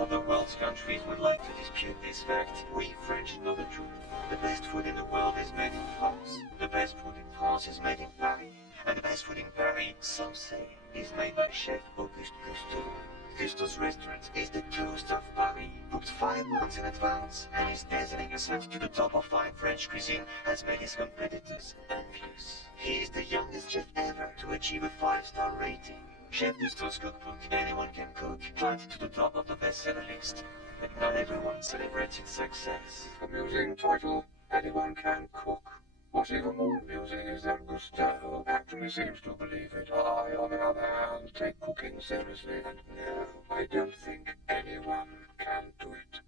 of the world's countries would like to dispute this fact, we French know the truth. The best food in the world is made in France. The best food in France is made in Paris. And the best food in Paris, some say, is made by Chef Auguste Cousteau. Cousteau's restaurant is the toast of Paris, booked 5 months in advance, and his dazzling ascent to the top of fine French cuisine has made his competitors envious. He is the youngest chef ever to achieve a 5-star rating. Chef Cousteau's cookbook, Anyone Can Cook, climbed to the top of the bestseller list. But not everyone celebrates its success. Amusing title, Anyone Can Cook. What's even more amusing is that Cousteau actually seems to believe it. I, on the other hand, take cooking seriously, and no, I don't think anyone can do it.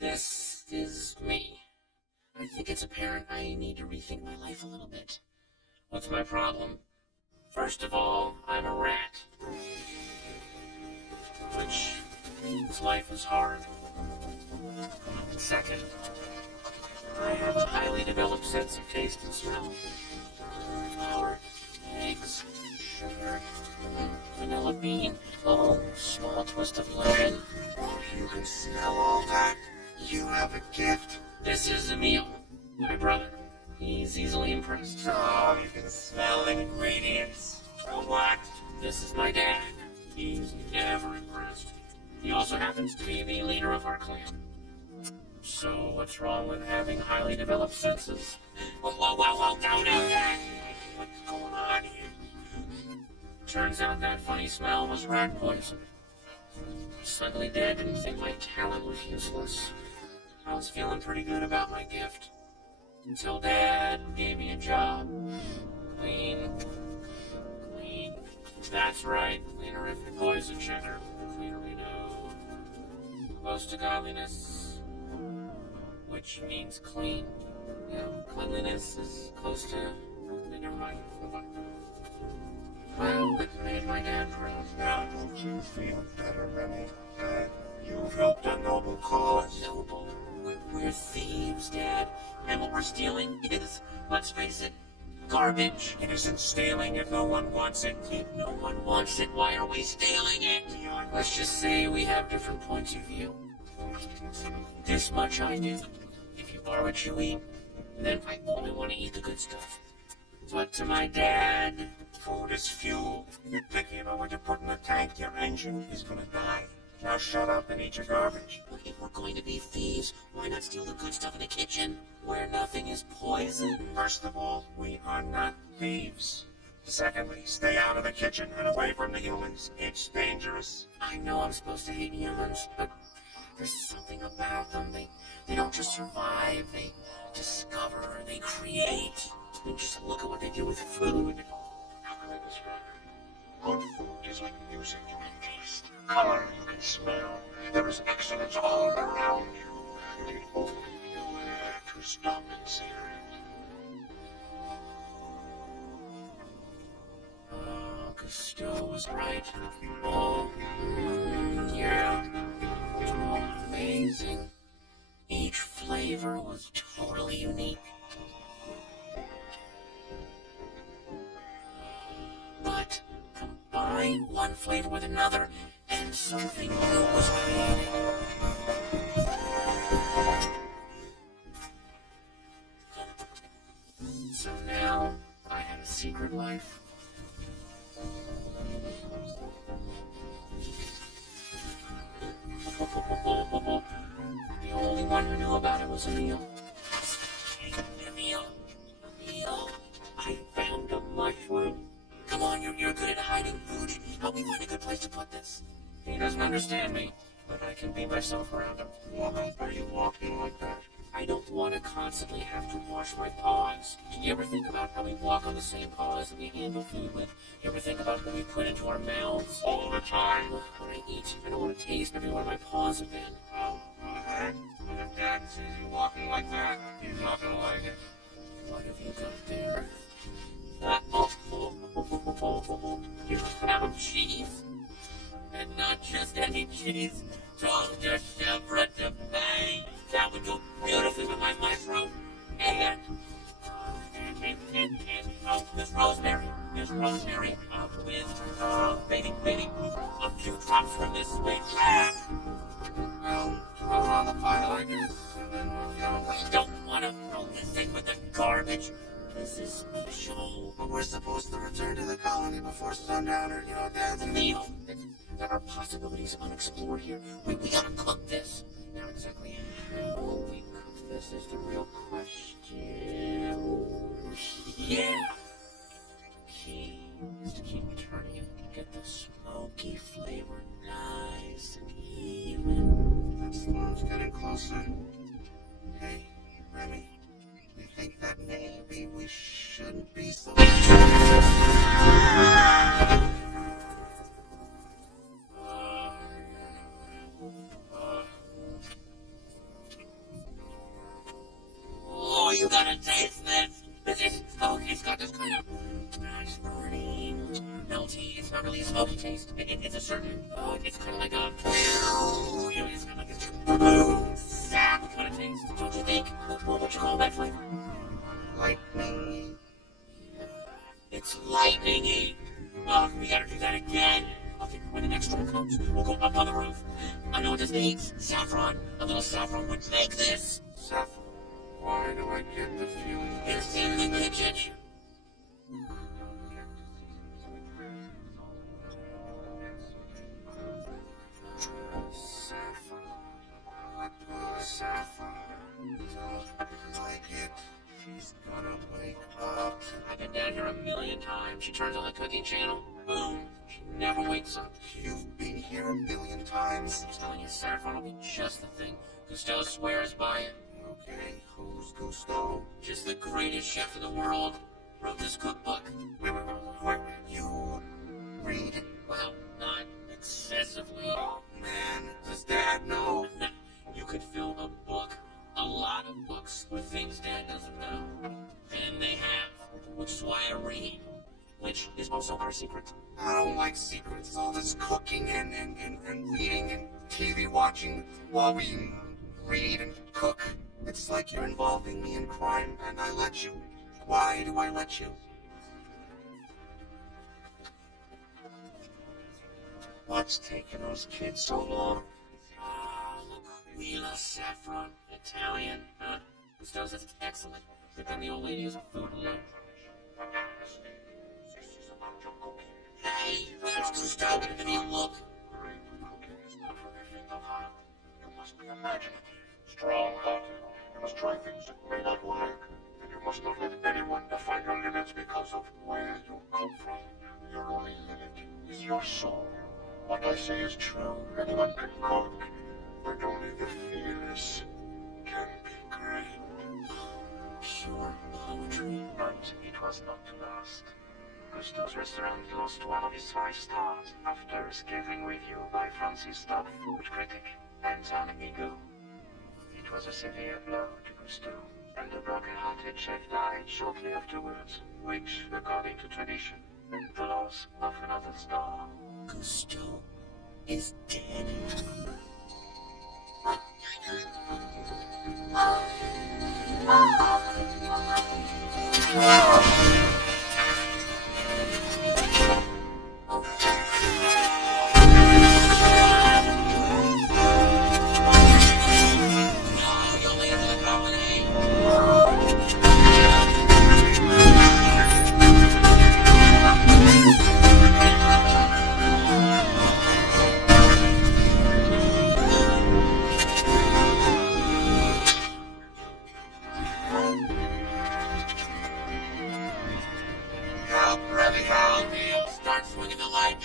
This is me. I think it's apparent I need to rethink my life a little bit. What's my problem? First of all, I'm a rat. Which means life is hard. Second, I have a highly developed sense of taste and smell. Flour, eggs, sugar, vanilla bean, oh, small twist of lemon. You can smell all that? You have a gift? This is Emile, my brother. He's easily impressed. Oh, you can smell ingredients. What? This is my dad. He's never impressed. He also happens to be the leader of our clan. So what's wrong with having highly developed senses? Whoa, don't do that! What's going on here? Turns out that funny smell was rat poison. Suddenly Dad didn't think my talent was useless. I was feeling pretty good about my gift. Until Dad gave me a job. Clean. That's right, cleanerific poison checker. The cleaner we know. Close to godliness. Which means clean. You know, cleanliness is close to... Never mind. Well, it made my dad proud. Now don't you feel better, Remy? You've helped a noble cause. Noble? We're thieves, Dad. And what we're stealing is, let's face it, garbage. It isn't stealing if no one wants it. If no one wants it, why are we stealing it? Let's just say we have different points of view. This much I do. If you are what you eat, then I only want to eat the good stuff. But to my dad... Food is fuel. You're picky about what you put in the tank, your engine is gonna die. Now shut up and eat your garbage. But if we're going to be thieves, why not steal the good stuff in the kitchen, where nothing is poison? First of all, we are not thieves. Secondly, stay out of the kitchen and away from the humans. It's dangerous. I know I'm supposed to hate humans, but there's something about them. They don't just survive, they discover, they create. I mean, just look at what they do with food. How can I describe it? Good food is like music you can taste, color you can smell. There is excellence all around you. You need only nowhere to stop and savor it. Cousteau was right. Oh, yeah. Oh, amazing. Each flavor was totally unique. But combine one flavor with another, and something new was created. So now, I had a secret life. The only one who knew about it was Emile. Emile, I found a mushroom. Come on, you're good at hiding food. Help me find a good place to put this. He doesn't understand me, but I can be myself around him. Why are you walking like that? I don't want to constantly have to wash my paws. Do you ever think about how we walk on the same paws that we handle food with? You ever think about what we put into our mouths? All the time. When I eat, I don't want to taste everywhere my paws have been. Oh, if Dad sees you walking like that, he's not gonna like it. What have you got there? You found cheese. And not just any cheese. Dr. Chevra de Bay. That would go beautifully with my mushroom. And oh, Miss Rosemary. With maybe a few drops from this sweet track. Well, throw it on the pile, I guess. And then I don't want to throw this thing with the garbage. This is special. But we're supposed to return to the colony before sundown, or, Dad's Leo, there are possibilities unexplored here. We gotta cook this. Now, exactly how we cook this is the real question. Yeah! The key is to keep turning it to get the smoky flavor nice and even. That slime's getting closer. Hey, Remy, you think that maybe we shouldn't be so... Oh, you gotta taste this! This is smoky. It's got this kind of nice burning, melty. It's not really a smoky taste. It's a certain, it's kind of like a, it's kind of like a sap kind of taste. Don't you think? What would you call that flavor? Lightning. It's lightning-y. Oh, we gotta do that again. Okay, when the next storm comes, we'll go up on the roof. I know what this needs. Saffron. A little saffron would make this. Saffron. Why do I get the feeling It's in the kitchen. Saffron. Like it. She's gonna wake up. I've been down here a million times. She turns on the cooking channel. Boom. She never wakes up. You've been here a million times. I'm telling you, saffron will be just the thing. Gusteau swears by it. Okay, who's Gusteau? Just the greatest chef in the world. Wrote this cookbook. Wait, you read? Well, not excessively. Oh, man, does Dad know? You could fill a book, a lot of books, with things Dad doesn't know. And they have, which is why I read. Which is also our secret. I don't like secrets. All this cooking and reading and TV watching while we read and cook. It's like you're involving me in crime, and I let you. Why do I let you? What's taking those kids so long? Ah, look, Wheeler Saffron. Italian, huh? Gusteau says it's excellent, but then the old lady is a food alone. Hey, that's Gusteau. Did he look? You must be imaginative, strong-hearted. You must try things that may not work, and you must not let anyone define your limits because of where you come from. Your only limit is your soul. What I say is true. Anyone can cook, but only the fierce can be great. Pure poetry. But it was not to last. Gusteau's restaurant lost one of his 5 stars after a scathing review by France's top food critic, Anton Ego. It was a severe blow to Gusteau, and the broken-hearted chef died shortly afterwards, which, according to tradition, meant the loss of another star. Gusteau is dead. Start swinging the light.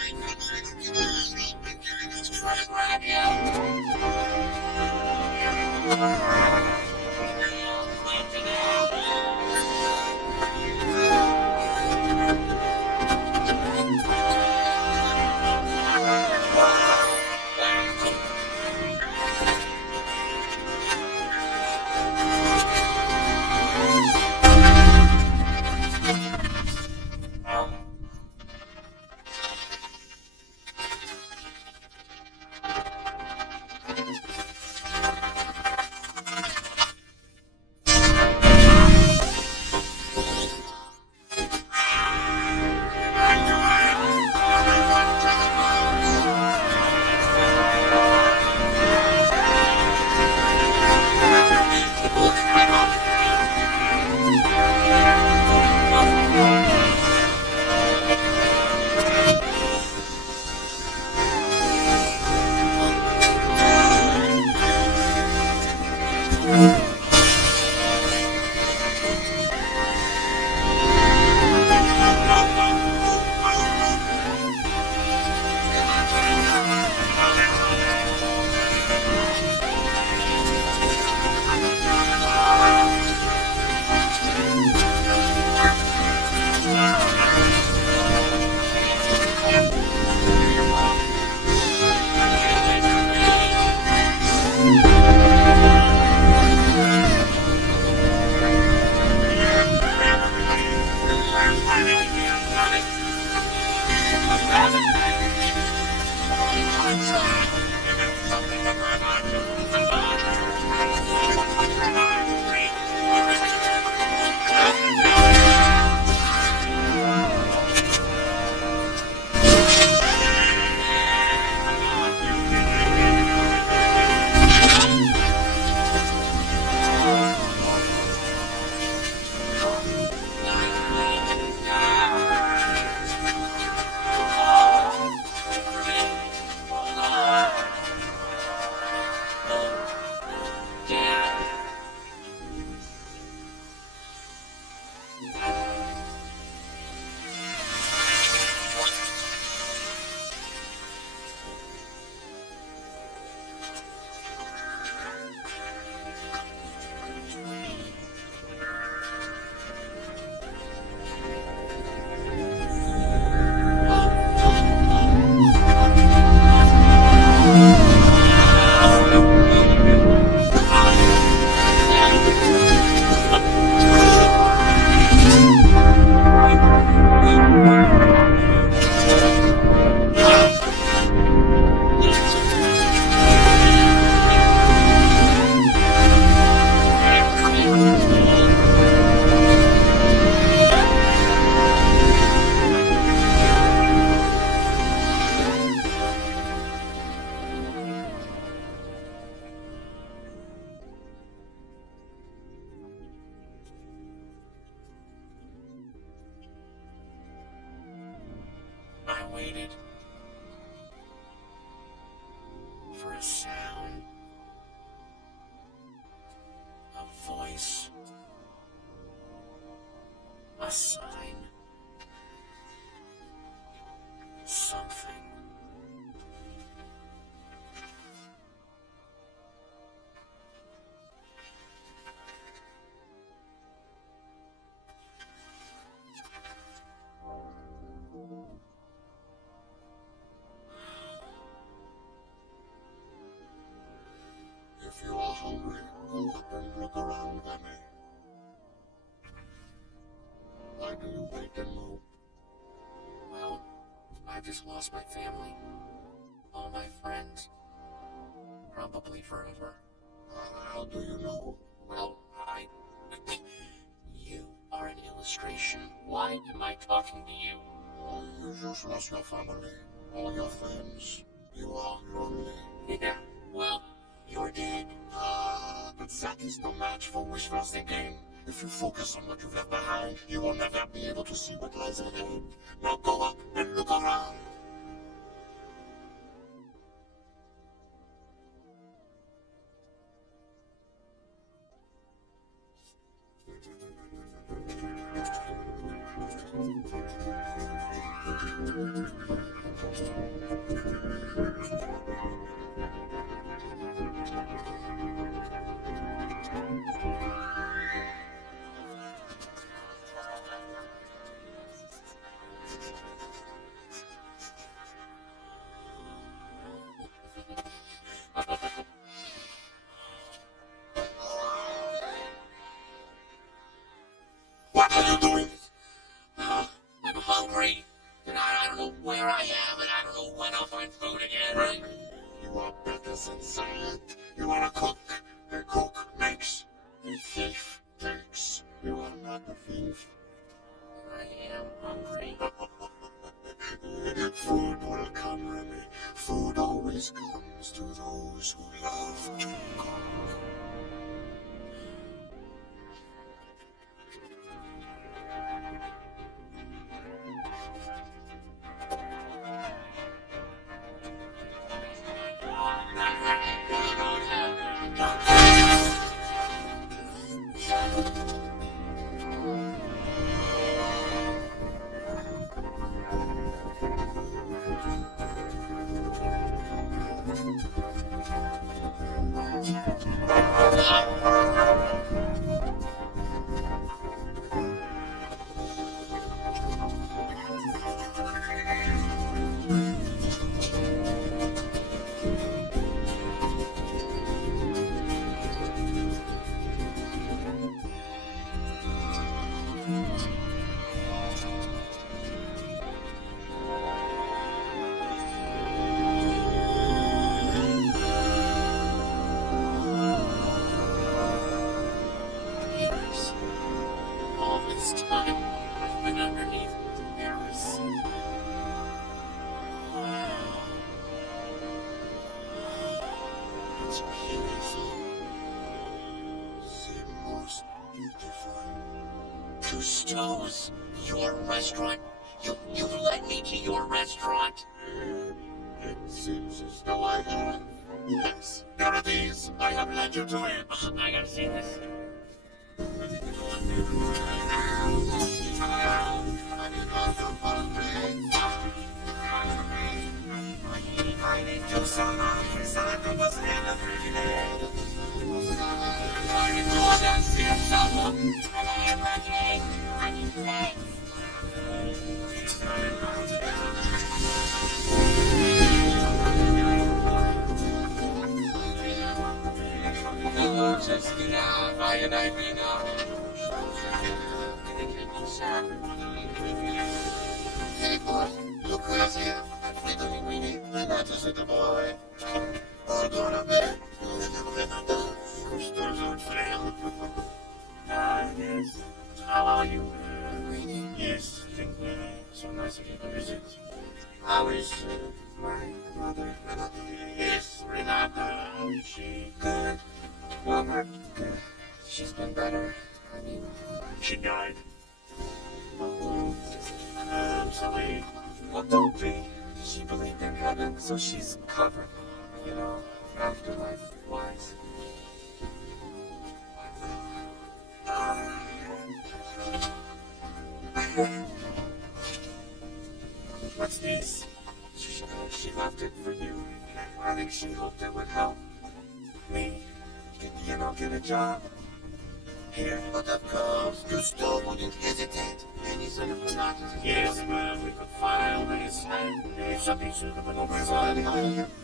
Try to grab you. I waited for a sound, a voice, a sign, something. If you are hungry, go up and look around, Emmy. Why do you wait and move? Well, I just lost my family. All my friends. Probably forever. How do you know? Well, You are an illustration. Why am I talking to you? You just lost your family, all your friends. You are lonely. Yeah, well, you're dead. But that is no match for wishful thinking. If you focus on what you've left behind, you will never be able to see what lies ahead. Now go up and look around. What are you doing? I'm hungry, and I don't know where I am, and I don't know when I'll find food again. Really? You are better than silent. You are a cook. A cook makes. A thief takes. You are not a thief. I am hungry. Food will come, Remy. Food always comes to those who love to cook. toes. Your restaurant. You've led me to your restaurant. It seems as though I have. Yes, here are these. I have led you to it. I gotta see this. I need to sound out his eye was in the refrigerator. I need to see someone. I need legs. Hello, Justina. I and I be now. Hey, boy. Look who's here. Fiddly Winnie. And that is the boy. Hold on a minute. You'll never let them down. Stars on fail. Yes. How are you? Winnie. Yes, think so nice of you to visit. How is my mother? Yes, Renata. Is she Good. Well, not good. She's been better. I mean, She died. I'm sorry. Well, don't be. She believed in heaven, so she's covered. You know, afterlife-wise. What's this? She left it for you. I think she hoped it would help me, get a job. Here, but of course, Gusto wouldn't hesitate. Any sort of monotony. Yes, but we could file this and if something suitable over on.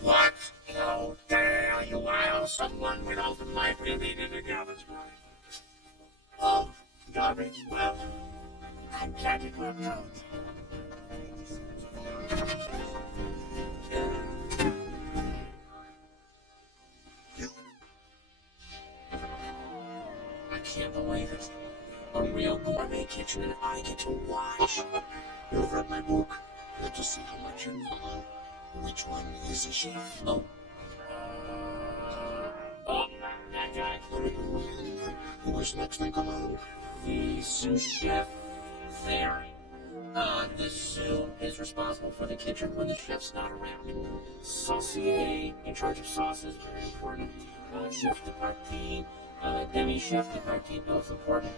What? How dare you allow someone without the life really in the garbage bag? Oh, garbage? Well, I'm glad it worked out. I can't believe it. A real gourmet kitchen and I get to watch. You've read my book. Let us see how much you know. Which one is a chef? Oh. Oh, that guy. Who is next in command? The sous chef there. The sous is responsible for the kitchen when the chef's not around. Saucier, in charge of sauces, very important. Chef de partie, demi-chef de partie, both important.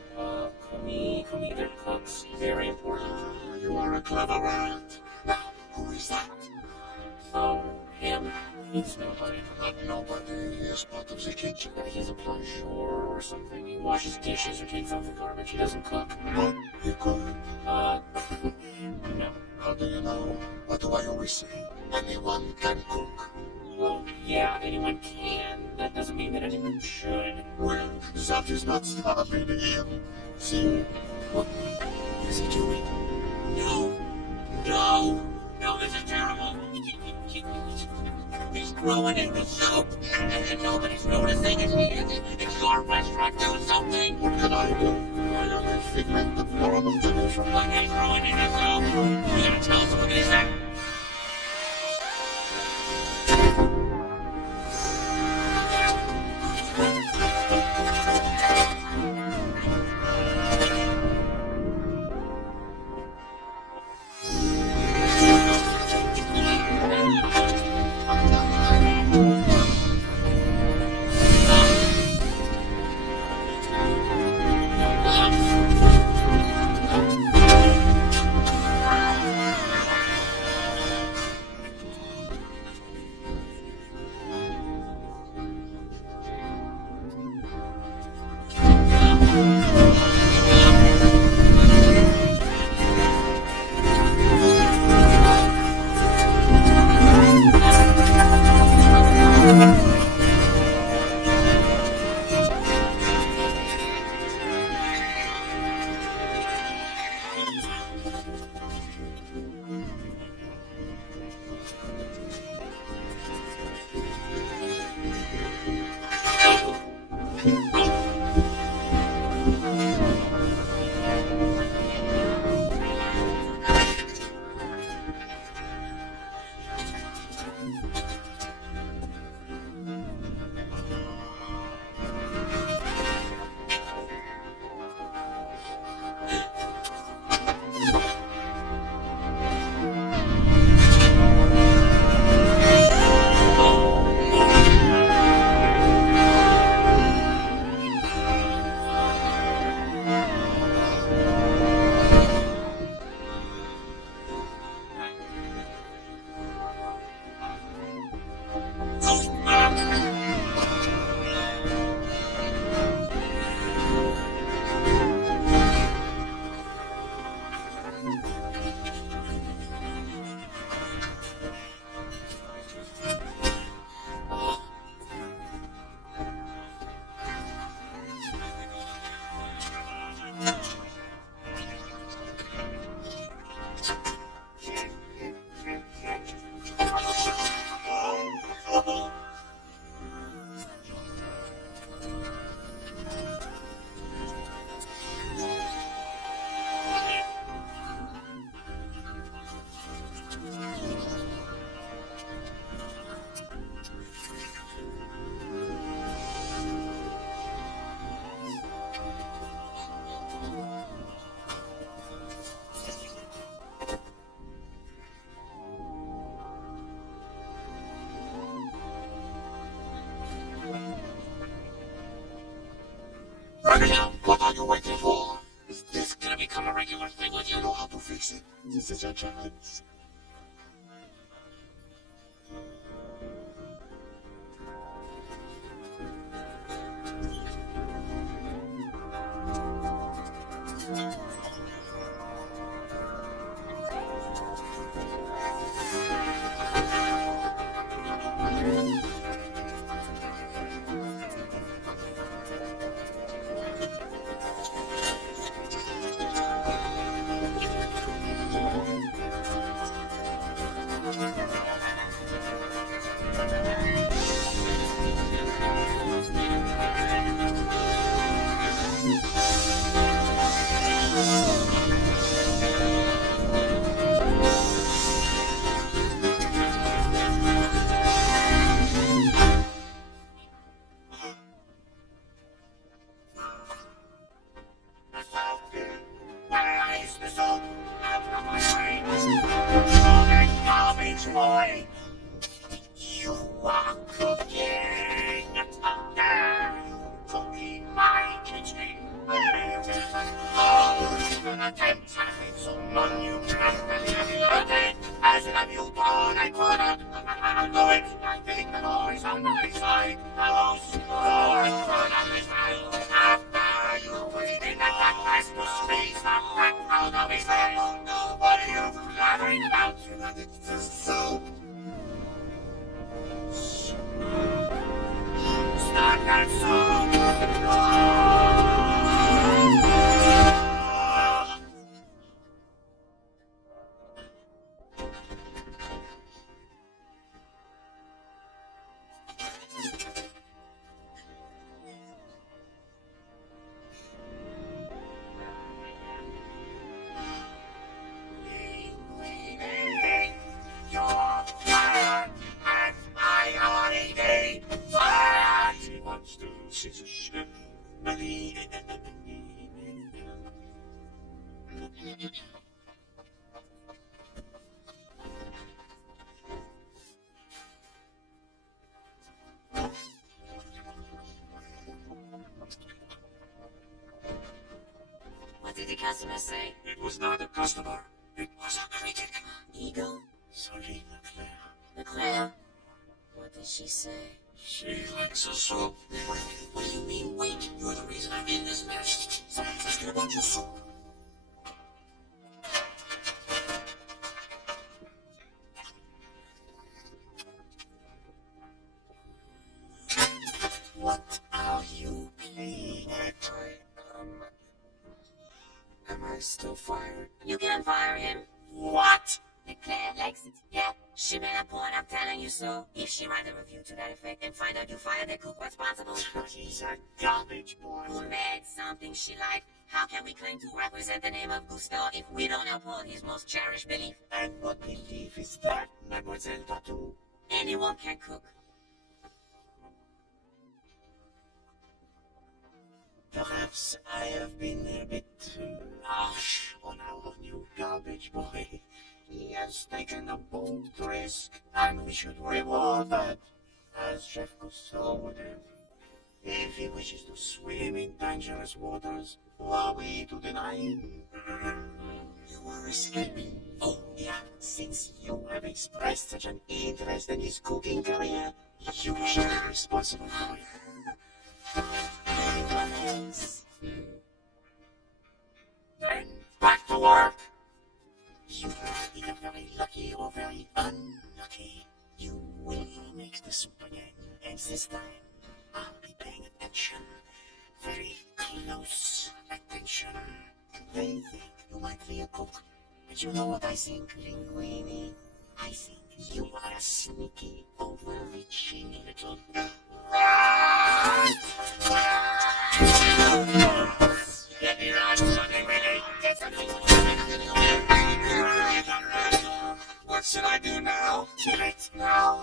Commis, they're cooks, very important. You are a clever rat. Now, who is that? Oh, him. He's nobody. Not nobody. He is part of the kitchen. He's a plunge or something. He washes dishes or takes out the garbage. He doesn't cook. But he could. No. How do you know? What do I always say? Anyone can cook. Well, yeah, anyone can. That doesn't mean that anyone should. Well, that is not stopping him. See? What is he doing? No! No! No, this is terrible! He's throwing in the soup, and nobody's noticing. It's your restaurant. Do something! What can I do? I am a figment of normal tradition. Like he's throwing in the soup. We gotta tell someone this. fix it. This is your chance. Boy, you are cooking. Cooking my kitchen. Oh, an attempt at it so monumentally unloaded. As have you done, I couldn't do it. I think the law is on my side. Those laws could understand. After you waited at that last to space, out of his head. What are you blathering about? So start that song! What did the customer say? It was not a customer. It was a critic. Ego? Sorry, Leclerc. Leclerc? What did she say? She likes a soup. What do you mean, wait? You're the reason I'm in this mess. Someone's asking about your soup. What are you playing at? Am I still fired? You can fire him. What? Leclerc likes it. Yeah, she made a point, I'm telling you so. If she write a review to that effect and find out you fired the cook responsible, He's a garbage boy. who made something she liked, how can we claim to represent the name of Gustav if we don't uphold his most cherished belief? And what belief is that, Mademoiselle Tattoo? Anyone can cook. Perhaps I have been a bit too harsh on our new garbage boy. He has taken a bold risk, and we should reward that, as Chef Cousteau would have. If he wishes to swim in dangerous waters, who are we to deny him? You are escaping. Oh, yeah, since you have expressed such an interest in his cooking career, you shall be responsible for it. Anyone else? Then back to work. You are either very lucky or very unlucky. You will make the soup again, and this time I'll be paying attention. Very close attention. They think you might be a cook, but you know what I think, Linguini? I think you are a sneaky, overreaching little rat. Let me run something really. What should I do now? Kill it? No,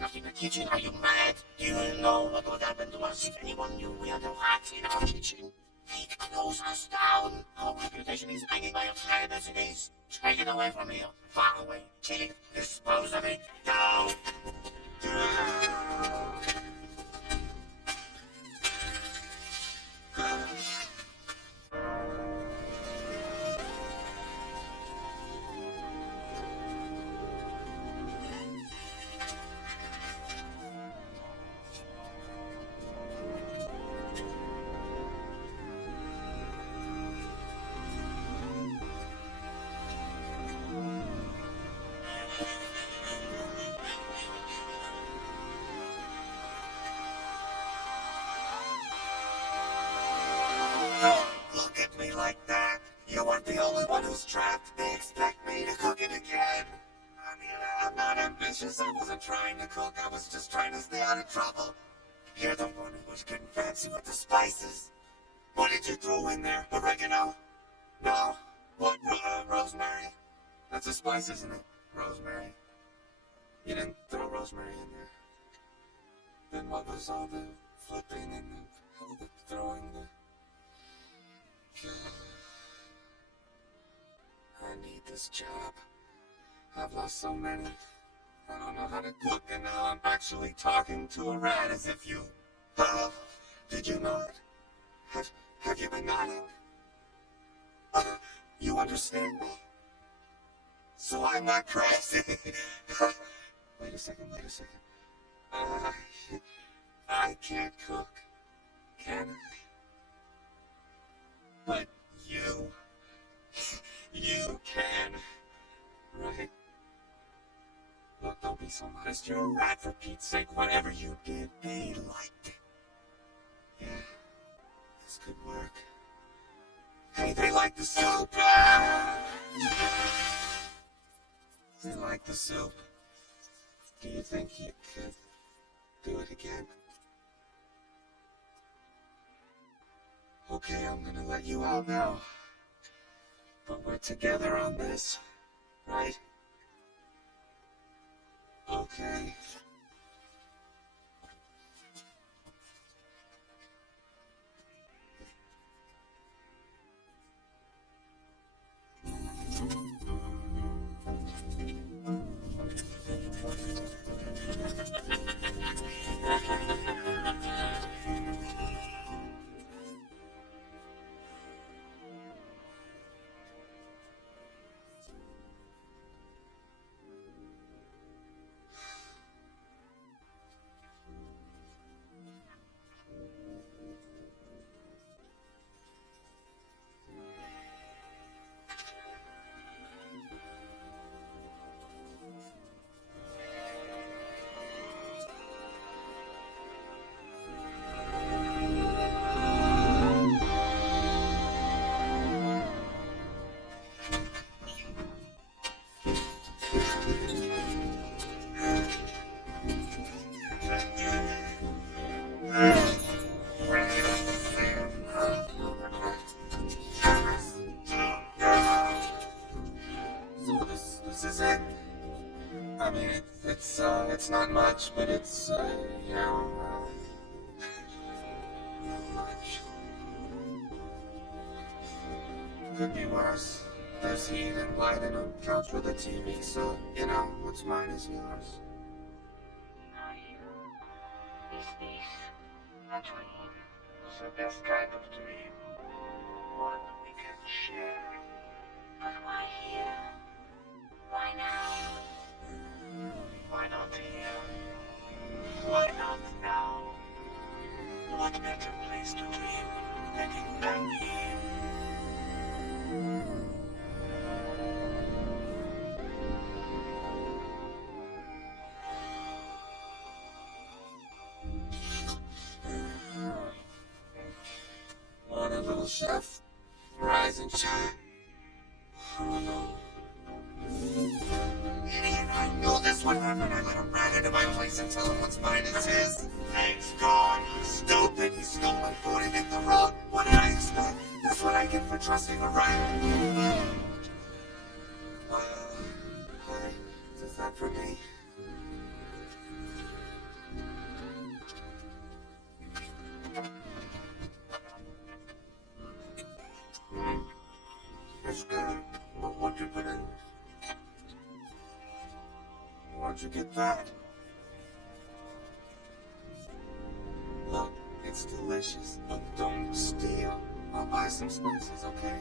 not in the kitchen. Are you mad? Do you know what would happen to us if anyone knew we had a rat in our kitchen? He'd close us down. Our reputation is hanging by a thread as it is. Take it away from here. Far away. Kill it. Dispose of it. Go! Don't look at me like that. You aren't the only one who's trapped. They expect me to cook it again. I mean, I'm not ambitious. I wasn't trying to cook. I was just trying to stay out of trouble. You're the one who was getting fancy with the spices. What did you throw in there? Oregano? No. What? Rosemary? That's a spice, isn't it? Rosemary. You didn't throw rosemary in there. Then what was all the flipping and the throwing the... I need this job. I've lost so many. I don't know how to cook, and now I'm actually talking to a rat as if you... did you know it? Have you been nodding? You understand me? So I'm not crazy. Wait a second. I can't cook, can I? But you can, right? Look, don't be so modest. You're a rat, for Pete's sake. Whatever you did, they liked it. Yeah, this could work. Hey, they like the soup. They like the soup. Do you think you could do it again? Okay, I'm gonna let you out now. But we're together on this, right? Okay. I mean, it's not much, but it's, not much. Could be worse. There's heat and light and a couch with a TV, so, what's mine is yours. Is this a dream? It's the best kind of dream. One we can share. But why here? Why now? Why not here? Why not now? What better place to dream than in back here? Want a little chef? Rise and shine. Oh no. Idiot, I knew this would happen. I let him rat into my place and tell him what's mine is his. Thanks God. Stupid. He stole my food and hit the road. What did I expect? That's what I get for trusting a rat. Hi. Is that for me? It's good. What'd you put in? Where'd you get that? Look, it's delicious, but don't steal. I'll buy some spices, okay?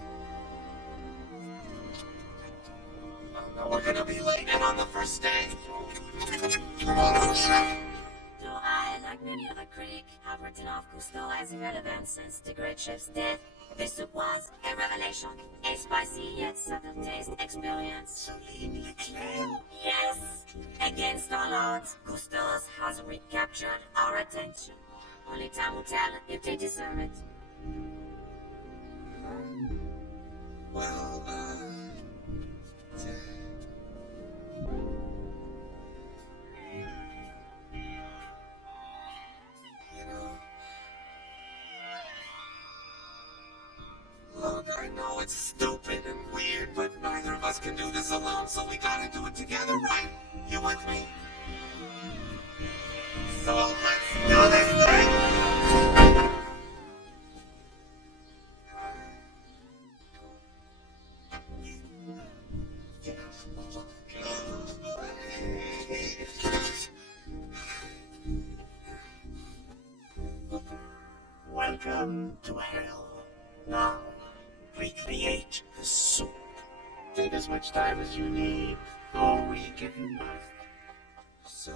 Now we're gonna be late and on the first day. Come on, chef. Do I, like many other critic, have written off Gusto as irrelevant since the great chef's death? This soup was a revelation, a spicy yet subtle taste experience. Celine Leclerc. Yes! Against all odds, Gusto's has recaptured our attention. Only time will tell if they deserve it. Well, look, I know it's stupid and weird, but neither of us can do this alone, so we gotta do it together, right? You with me? So let's do this thing! Welcome to hell. Now, recreate the soup. Take as much time as you need. All week if you must. Soup.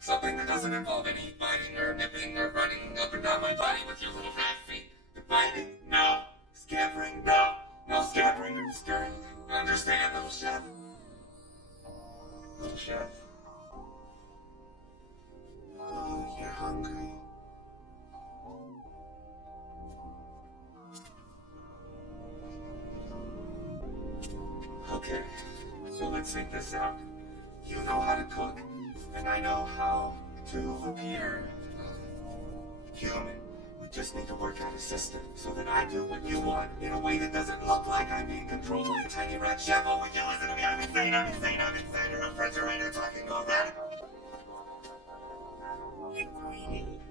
Something that doesn't involve any biting or nipping or running up and down my body with your little fat feet. Biting? No. Scampering? No. No scampering or scurrying. Understand, little chef? Little chef? Oh, you're hungry. Okay, so let's think this out. You know how to cook, and I know how to appear human. We just need to work out a system so that I do what you want in a way that doesn't look like I'm being controlled by a tiny red chef. Oh, would you listen to me? I'm insane. A refrigerator talking already.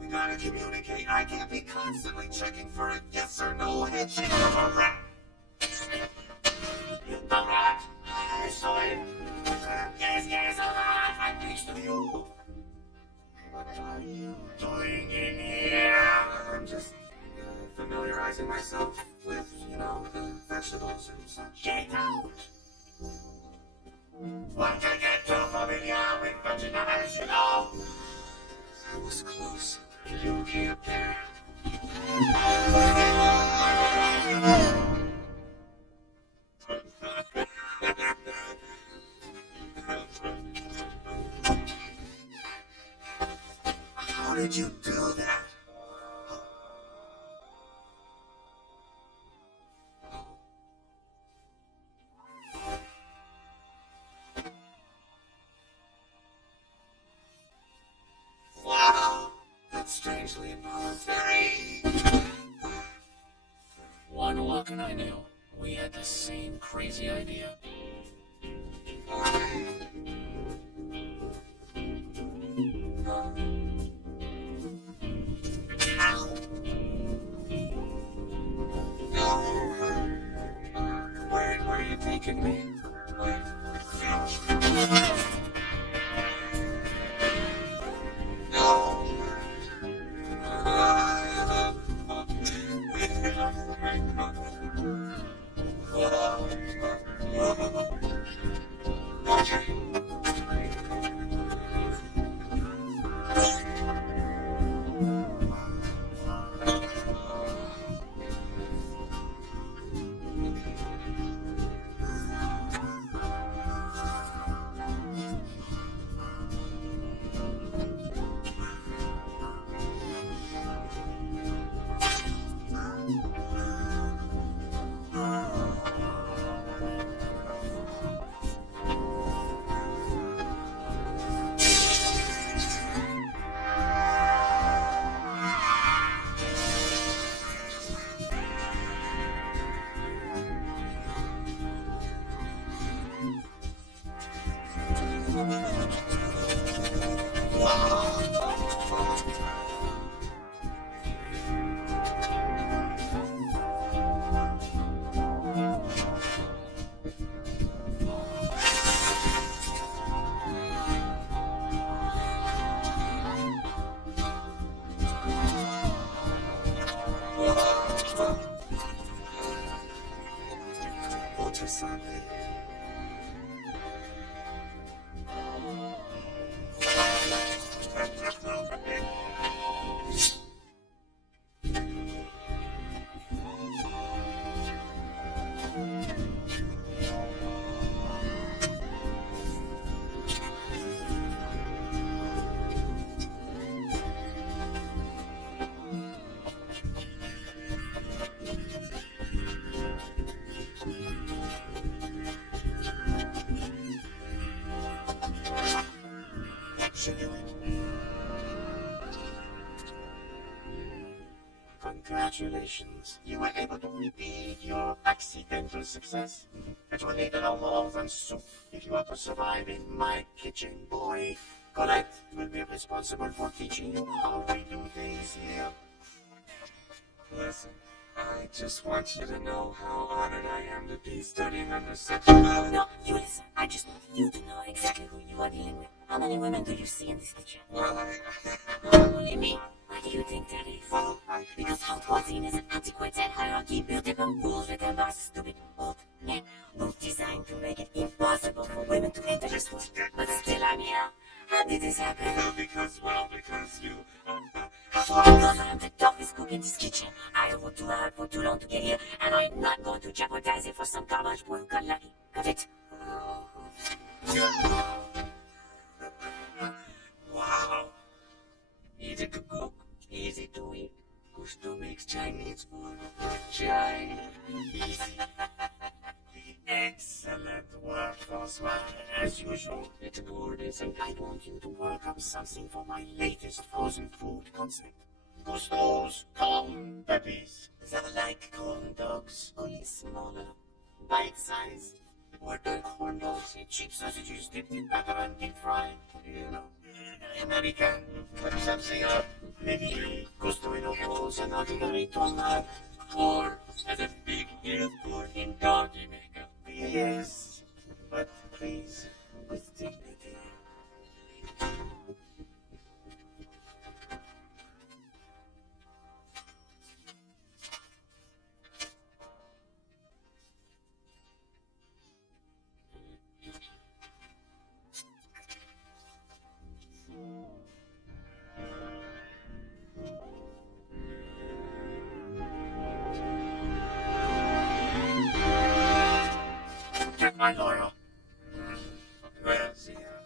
We gotta communicate. I can't be constantly checking for a yes or no hitching from a rat. The rat. I saw it. Yes, alright. I'm next to you. What are you doing in here? I'm just familiarizing myself with, the vegetables and such. Get out! Want to get too familiar with vegetables, That was close. You okay up there? How did you do that? Wow, that's strangely involuntary. One look and I knew we had the same crazy idea. Where are you taking me? Congratulations, you were able to repeat your accidental success. It will need no more than soup if you are to survive in my kitchen, boy. Colette will be responsible for teaching you how we do things here. Listen, I just want you to know how honored I am to be studying under such a... No, you listen. I just want you to know exactly who you are dealing with. How many women do you see in this kitchen? Well, Only me. Why do you think that is? Well, Because how cuisine is an antiquated hierarchy built upon rules written by stupid old men, both designed to make it impossible for women to enter this food. But still I'm here. How did this happen? because you... Because I'm the toughest cook in this kitchen. I have worked too hard for too long to get here, and I'm not going to jeopardize it for some garbage boy who got lucky. Got it? wow. Easy to cook, easy to eat. Gusto makes Chinese food. China. Easy. Excellent work, François. As usual, it's gorgeous, and I want you to work up something for my latest frozen food concept. Gusto's corn puppies. They're like corn dogs, only smaller. Bite-size. Order corn dogs and cheap sausages dipped in butter and deep fried. You know, American. Put something up. Maybe Gusto in a rolls and ordinary tomato. Or as a big airport in doggy makeup. Yes, but please, with dignity. Get my lawyer. Well,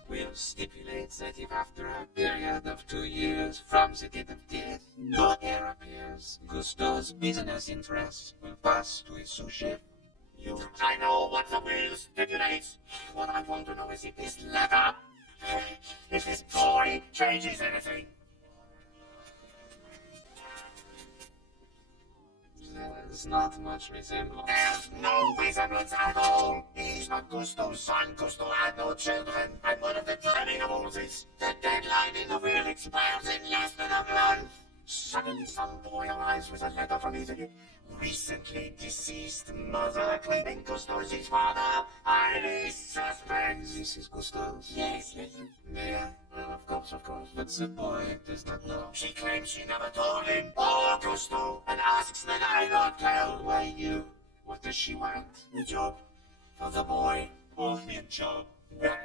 we'll stipulate that if after a period of 2 years from the date of death, no heir appears, Gusto's business interests will pass to his sous chef. I know what the will stipulates. What I want to know is if this letter, if this boy changes anything. There's not much resemblance. There's no resemblance at all. He's not Gusto's son. Gusto had no children. And what of the timing of all this? The deadline in the will expires in less than a month. Suddenly some boy arrives with a letter from his recently deceased mother claiming Gusto is his father. Highly suspect. This is Gusto's. Yes. Yeah, well, of course. But the boy does not know. She claims she never told him or Gusto and asks that I not tell. Why you? What does she want? The job for the boy. Only a job. Well,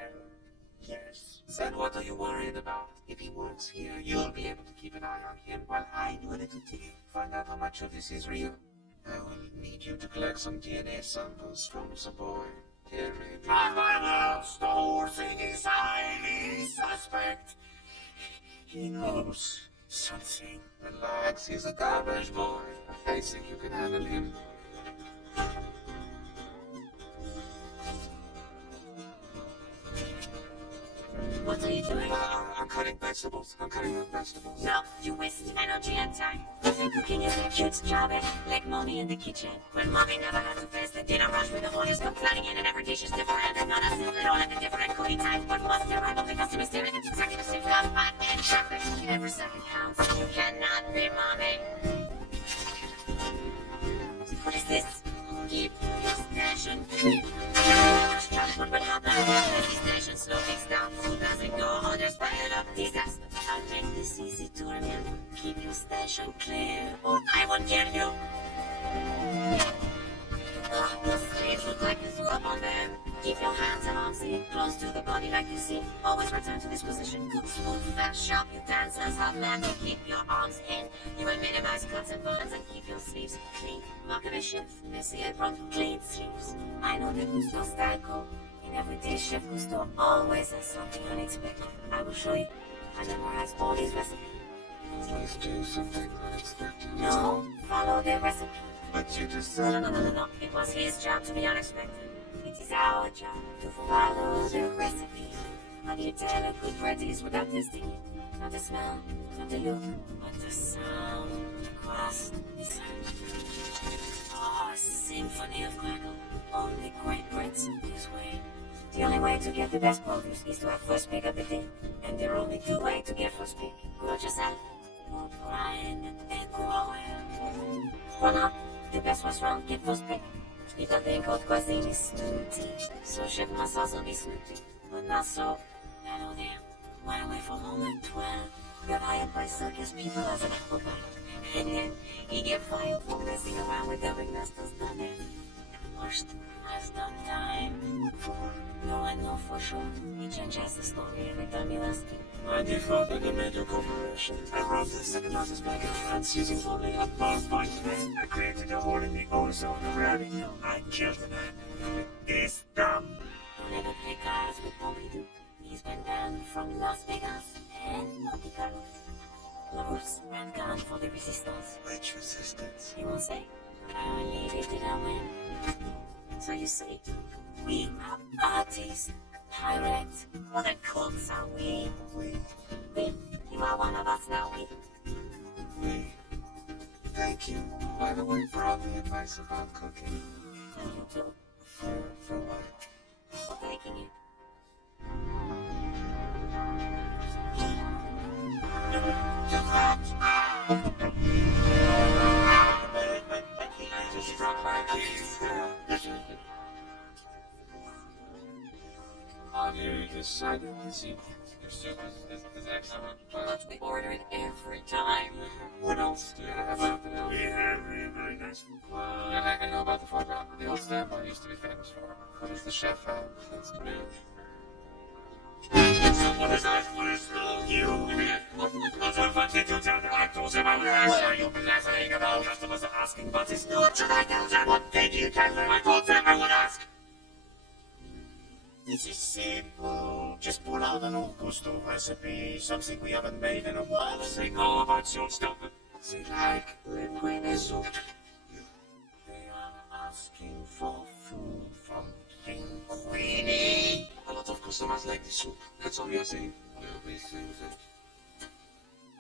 yes. Then what are you worried about? If he works here, you'll be able to keep an eye on him while I do a little digging. Find out how much of this is real. I will need you to collect some DNA samples from the boy. Here, maybe. The whole thing is highly suspect. He knows something. Relax, he's a garbage boy. I think you can handle him. What are you doing? I'm cutting vegetables. No, you waste energy and time. You think cooking is a cute job, like mommy in the kitchen. When mommy never has to face the dinner rush with the boys come flooding in and every dish is different and not a single at a different cooking time. But most of disaster. I'll make this easy to remember. Keep your station clear, or I will kill you. The sleeves look like you threw up on them. Keep your hands and arms in, close to the body like you see. Always return to this position. Cook smooth, fast, sharp. You dancers have learned to keep your arms in. You will minimize cuts and burns and keep your sleeves clean. Mark of a chef, messy apron, clean sleeves. I know that Gusto style code. In every dish, Chef Gusto always has something unexpected. I will show you. I memorize all these recipes. Please do something unexpected. No, follow the recipe. But you just said... No. It was his job to be unexpected. It is our job to follow the recipe. How do you tell a good bread is without tasting it? Not the smell, not the look, but the sound, the crust, the sound. Oh, a symphony of crackle. Only great breads this way. The only way to get the best produce is to have first pick of the day. And there are only two ways to get first pick. Grow it yourself, or grind and grow it. Run up, the best restaurant, get first pick. Italian called cuisine is snooty, so chef must also be snooty. But not so. Hello there. Why away from home at 12? Got hired by circus people as an acrobat. And then he get fired for messing around with the ringmasters done it. Worst has done time. No, I know for sure. He changes the story every time you ask him. I defrauded a major corporation. I robbed the second largest bank in France using only a ballpoint pen. I created a hole in the ozone of revenue. I killed the man. It's dumb. Never play cards with Pompidou. He's been banned from Las Vegas and Monte Carlo. LaRousse ran gun for the resistance. Which resistance? He won't say. Apparently they didn't win. So you see, we are artists, pirates, or the cooks are we. We. You are one of us now, We. Thank you, by the way, for all the advice about cooking. And you too, For what? for taking it. I just struck my keys. How do you decide this evening? Your soup is excellent, But we order it every time. What else do you have? but... We have very nice food. Yeah, I know about the foie gras. The old Stanmore used to be famous for. What does the chef have? That's new. So what is that? What is you? What if I take you down the lactose in my life? What are you blathering about? Customers are asking, but it's not. Should I tell them what they do? Tell them I told them I would ask. This is simple. Just pull out an old Gusto recipe, something we haven't made in a while. Say no about your stuff. Say like linguine soup. They are asking for food from linguine. A lot of customers like the soup. That's all we are saying. We'll be things that...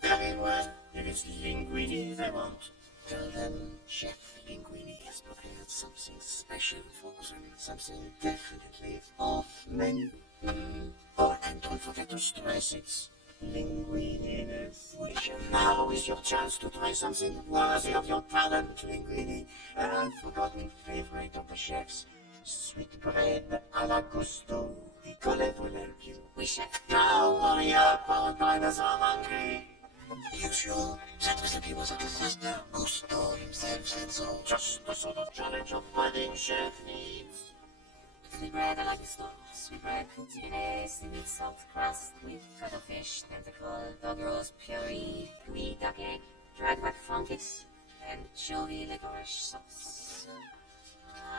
Very well. If it's linguine they want, tell them Chef Linguine has prepared something special for them. Something definitely off menu. Oh, and don't forget to stress it's linguineness. Now is your chance to try something worthy of your talent, Linguine. An unforgotten favorite of the chefs. Sweet bread à la Gusto. Colette will help you. We chef. Now hurry up, our diners are hungry. Usual. That recipe was a disaster. Gusto himself said so. Just the sort of challenge a budding chef needs. Sweet bread, I like the stuff. Sweet bread, poutine, seaweed salt crust with cuttlefish, tentacle, dog roast, puree, gooey duck egg, dried wet fungus, and chili licorice sauce.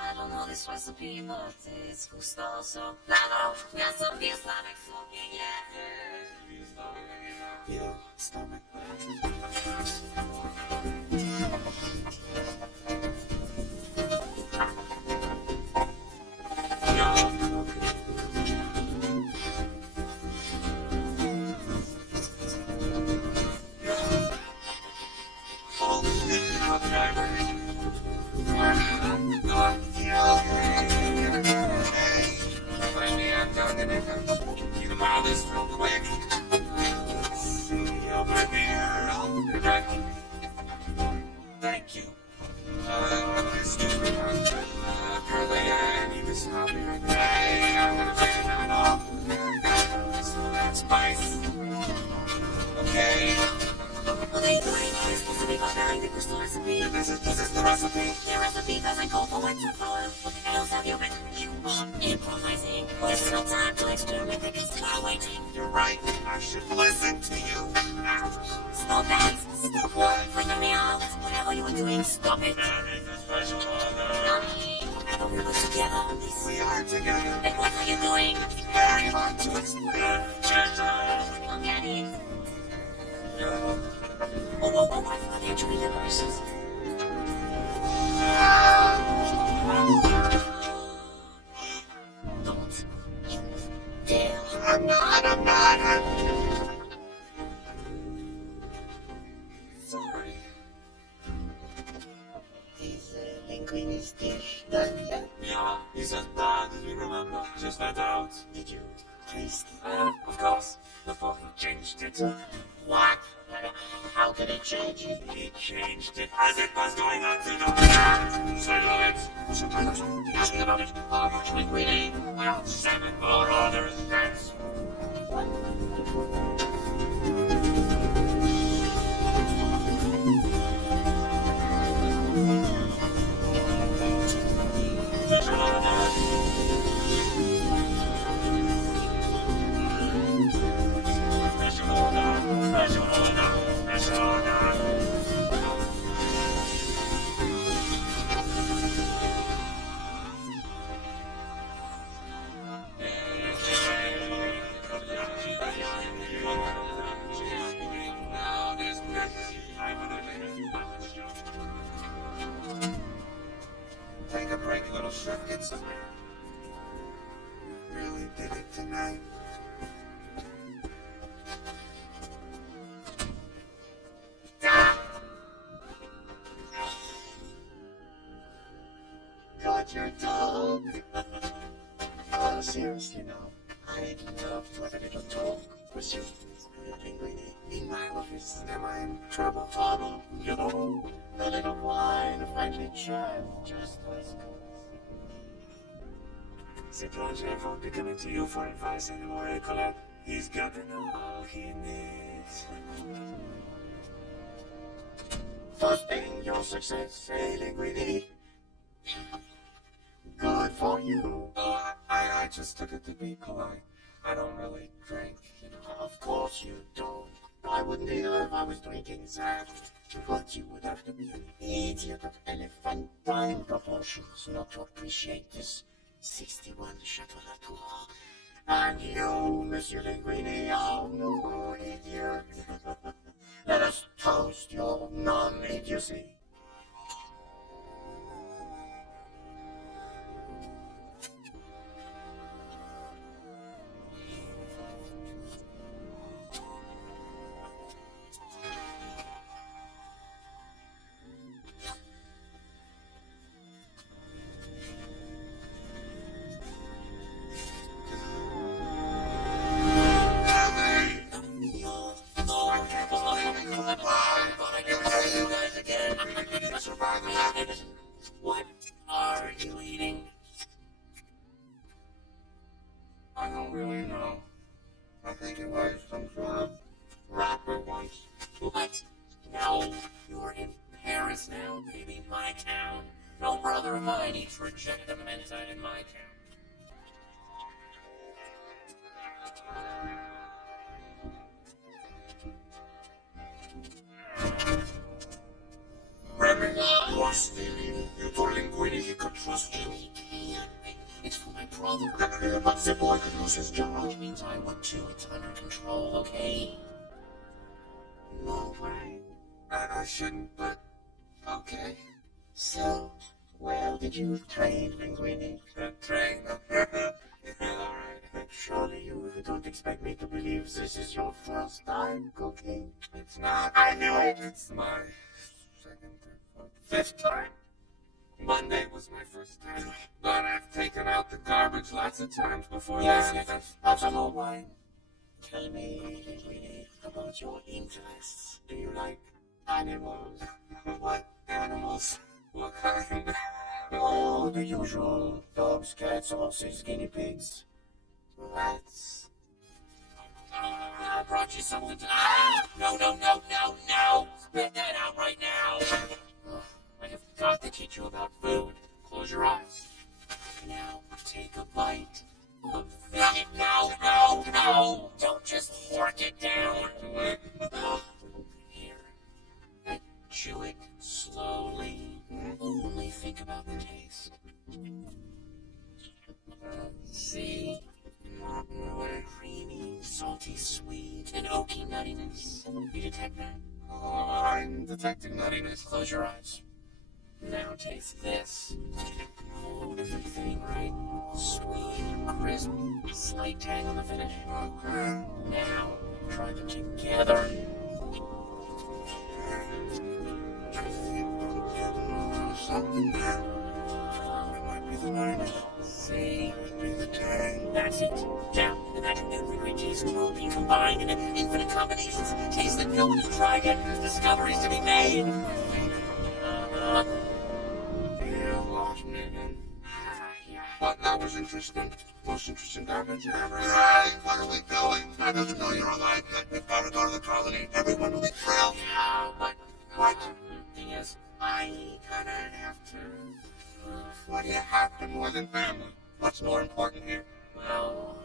I don't know this recipe, but it's Gusto, so no, we have some beer stomach smoking, yeah. Yeah, stomach. Finally, I'm done in it. like the crystal recipe. This is the recipe. The recipe doesn't call for what to follow. What else have you been? You are improvising. There's no time to experiment because you are waiting. You're right. I should listen to you. Stop that. Stop what? Freaking me out. Whatever you were doing, stop it. Mary's a special order. Mommy, I thought we were together on this. We are together. Then what are you doing? Very much to explain. Look at it. Oh, I forgot to read the verses. Don't you dare. I'm not. Sorry. Is linguine's dish done yet? Yeah, he's as bad as we remember. Just let out. Did you taste Of course. Before he changed it. what? How could it change you? He changed it as it was going on to the say it. Sometimes ask me about it. Linguine. Well, 7 more others. That's Take a break, little chef. Get some air. Really did it tonight. Got your dog? Seriously now, I'd love to have a little talk with you. Linguine, in my office. Am I in trouble? Trouble, you know, a little wine, a friendly chat, just as good. Citoyen won't be coming to you for advice anymore, Colette. He's got to know all he needs. Fostering your success, Linguine. Good for you. Oh, I just took it to be polite. I don't really drink, you know. Of course you don't. I wouldn't either if I was drinking that. But you would have to be an idiot of elephantine proportions not to appreciate this 61 Chateau Latour. And you, Monsieur Linguine, are no idiot. Let us toast your non-idiocy. what are you eating? I don't really know. I think it was some sort of wrapper once. What? No, you're in Paris now, baby. My town. No brother of mine eats reject a men's in my town. Remy, you are stealing. You told Linguine he could trust you. It's for my brother. But the boy could lose his job. Which means I would too. It's under control, okay? No way. I shouldn't, but okay. So, where did you train, Linguine? Train. Alright. Surely you don't expect me to believe this is your first time cooking? It's not. I knew it. It's my second, third, fourth, fifth time. Monday was my first time. But I've taken out the garbage lots of times before Yes, that. yes. Have some more wine. Tell me, Linguine, about your interests. Do you like animals? What animals? What kind? Oh, the usual. Dogs, cats, horses, guinea pigs. Rats. I brought you something to... Ah! No! Spit that out right now! teach you about food. Close your eyes. Now, take a bite of it. No! Don't just fork it down. Here. Chew it slowly. Only think about the taste. See? Creamy, salty, sweet, and oaky nuttiness. You detect that? I'm detecting nuttiness. Close your eyes. Now taste this. Oh, different thing, right? Sweet, crisp, slight tang on the finish. Okay. Now, try them together. I think I'm getting something there. It might be the nuttiness. See? It might be the tang. That's it. Now, imagine every great taste in the world being combined in infinite combinations. Tastes that no one has tried yet. Discoveries to be made. You lost me again. But that was interesting. Most interesting damage ever. Hey, where are we going? I doesn't know you're alive yet. We've got to go to the colony. Everyone will be thrilled. Yeah, but What? thing is, I kinda have to. What do you have to more than family? What's more important here? Well,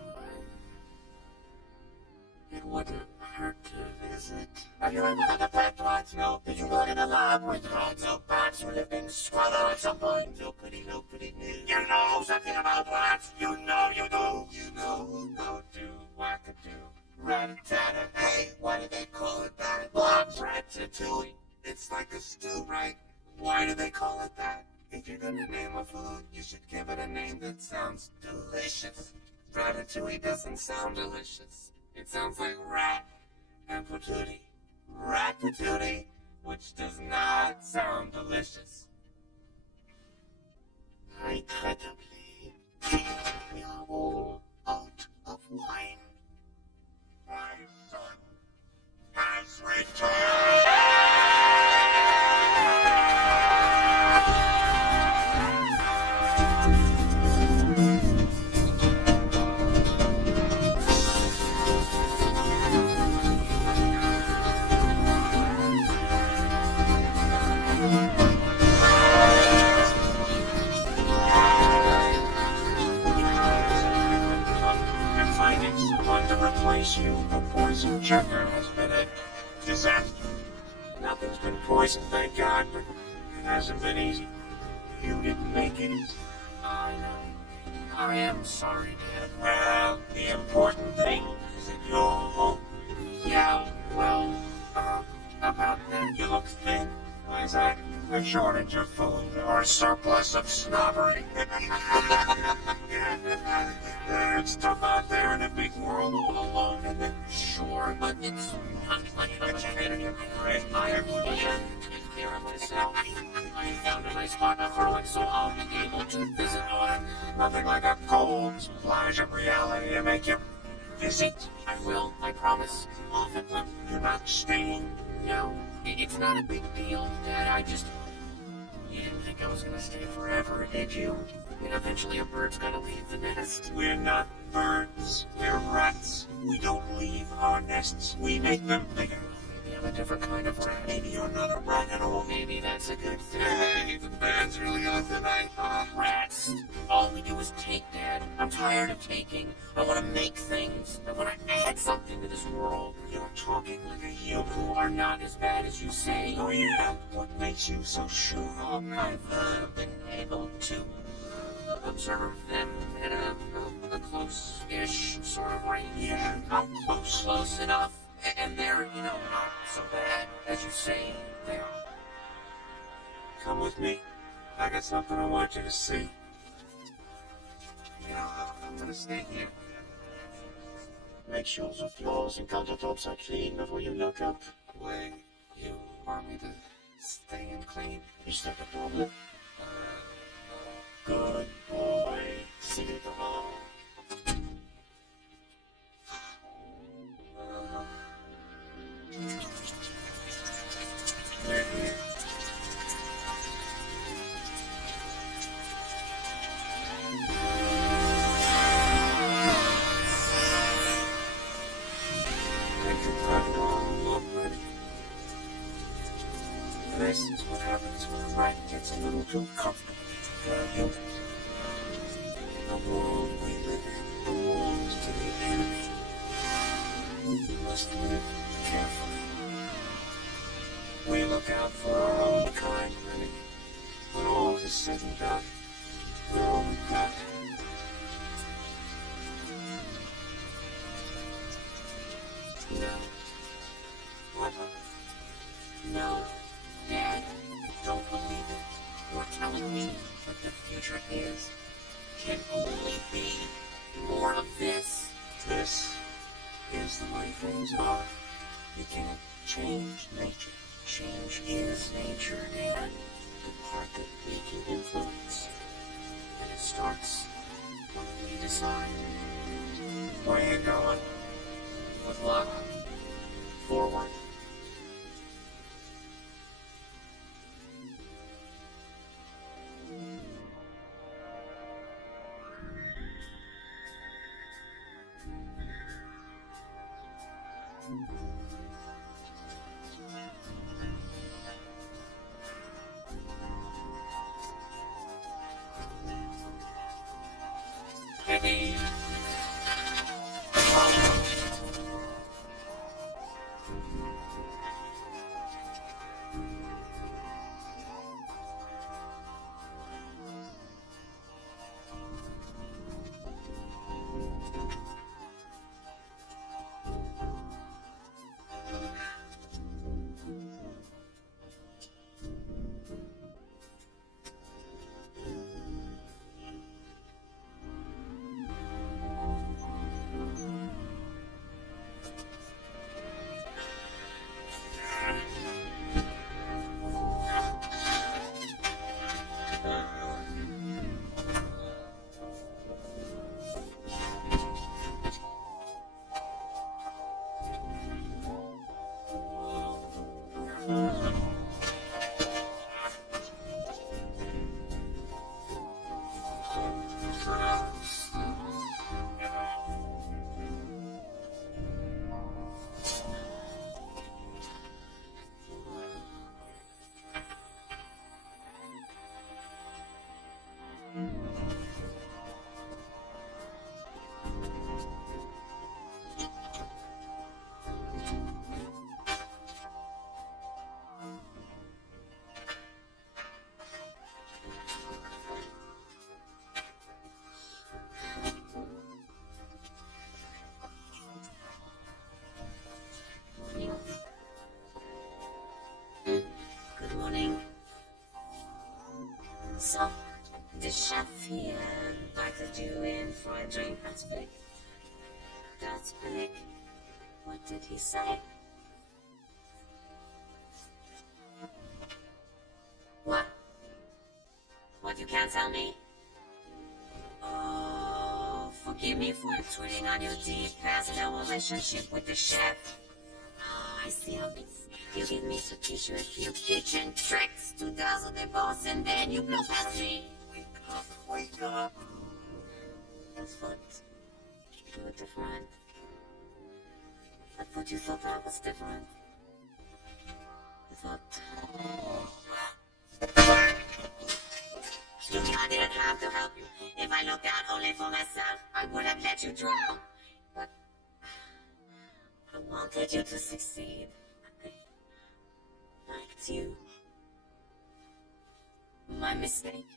it wouldn't hurt to visit. Have you ever had a pet rat? No. Did you work in a lab with rats or bats or living squalor at some point? Nobody knew. You know something about rats. You know you do. You know how to wackadoo. Rat-a-tat-a. Hey, why do they call it that? Blobs, Ratatouille. It's like a stew, right? Why do they call it that? If you're gonna name a food, you should give it a name that sounds delicious. Ratatouille doesn't sound delicious. It sounds like rat and patootie. Rat patootie, which does not sound delicious. Regrettably, we are all out of wine. My son has returned. And finding someone to replace you for poison sugar has been a disaster. Nothing's been poisoned, thank God, but it hasn't been easy. You didn't make it easy. I know. I am sorry, Dad. Well, the important thing is that you're home. Yeah, well, about that. You look thin. Why is that? A shortage of food or a surplus of snobbery? It's tough out there in a big world all alone, and then Sure, but it's not like I'm Right. I am here to take care of myself. I found a nice spot to throw it, so I'll be able to visit on. nothing like a cold splash of reality to make you visit. I will, I promise. Often, but You're not staying. no, it's not a big deal, Dad. I just... You didn't think I was gonna stay forever, did you? I mean, eventually a bird's gotta leave the nest. We're not birds. We're rats. We don't leave our nests. We make them bigger. Maybe I'm a different kind of rat. Maybe you're not a rat at all. Maybe that's a good thing. Hey, the band's really on tonight, huh? Rats. All we do is take, Dad. I'm tired of taking. I want to make things. I want to add something to this world. You're talking like a human. You are not as bad as you say. Oh yeah? What makes you so sure? I've been able to observe them at a close-ish sort of range. Yeah, how close? Close enough. And they're, not so bad as you say they are. Come with me. I got something I want you to see. I'm gonna stay here. Make sure the floors and countertops are clean before you look up. Wait, you want me to stay and clean? Is that a problem? Good boy. Sit at the hall. This is what happens when a rat gets a little too comfortable for humans. The world we live in belongs to the enemy. We must live carefully. We look out for our own kind, really. When all is said and done, we're only that. No. What? No, Dad. Don't believe it. You're telling me what the future is can only be more of this. This is the way things are. You can't change nature. Change is nature, Dad. The part that we can influence. And it starts when we decide. Where are you going? With luck. Forward. Hey. Good morning. So, the chef here invited you in for a drink, that's big. That's big. What did he say? What? What, you can't tell me? Oh, forgive me for intruding on your deep personal relationship with the chef. Oh, I see how it is. You give me to teach you a few kitchen tricks to dazzle the boss, and then you blow past me. Wake up, wake up. I thought you were different. I thought you thought I was different. I thought... You knew I didn't have to help you. If I looked out only for myself, I would have let you drown. But I wanted you to succeed. Liked you. My mistake.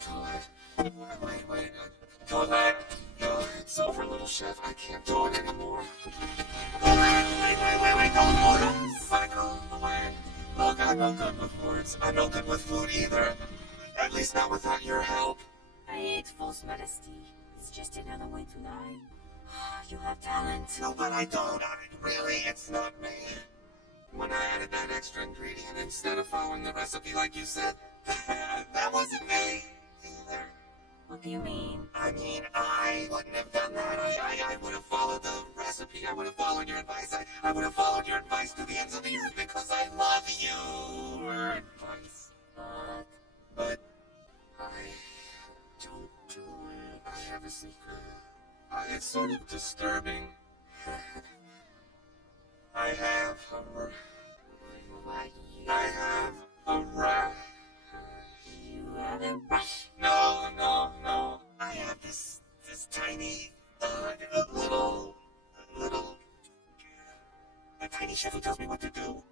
Todd. Wait. Todd. No, it's over, little chef. I can't do it anymore. Wait, don't cycle away. Look, I'm not good with words. I'm not good with food either. At least not without your help. I hate false modesty. It's just another way to lie. You have talent. No, but I don't. Really, it's not me. When I added that extra ingredient instead of following the recipe like you said, That wasn't me either. What do you mean? I mean, I wouldn't have done that. I would have followed the recipe. I would have followed your advice. I would have followed your advice to the ends of the earth because I love you. Your advice. But I don't do it. I have a secret. It's sort of disturbing. I have. Hummer. I have tiny chef who tells me what to do.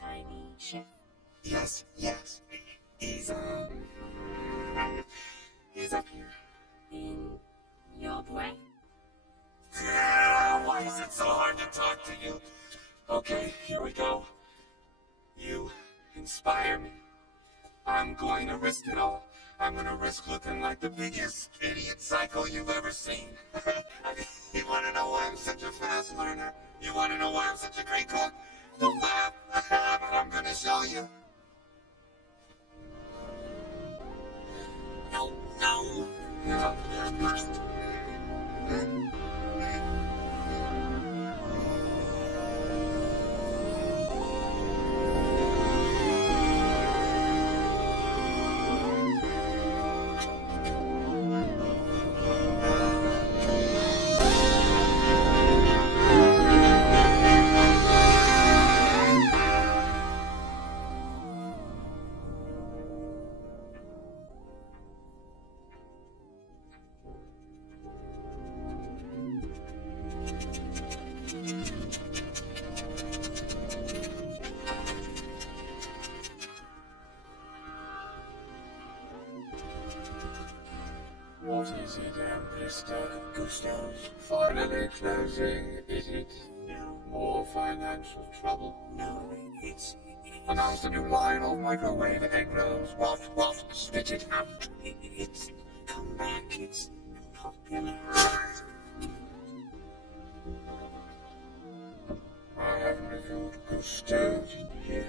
Tiny chef. Yes. He's up here. In your brain? Why is it so hard to talk to you? Okay, here we go. You inspire me. I'm going to risk it all. I'm gonna risk looking like the biggest idiot psycho you've ever seen. You wanna know why I'm such a fast learner? You wanna know why I'm such a great cook? Don't laugh, but I'm gonna show you. No. What is it, Mr. Gusto's. Finally closing, is it? No. More financial trouble? No, it's... Announce a new line of microwave egg rolls. What? Spit it out. It's come back. It's popular. I have reviewed Gusto's. Yes.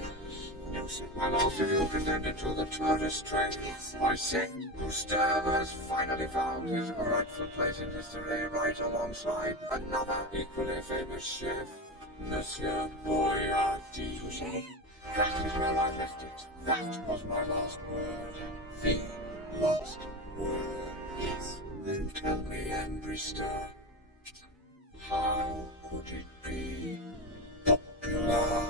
No, sir. And also you condemned it to the tourist train. Yes, sir. I said Gustav has finally found his rightful place in history right alongside another equally famous chef, Monsieur Boyardee. Touché. That is where I left it. That was my last word. The last word. Yes. Then tell me, Ambrister, how could it be popular?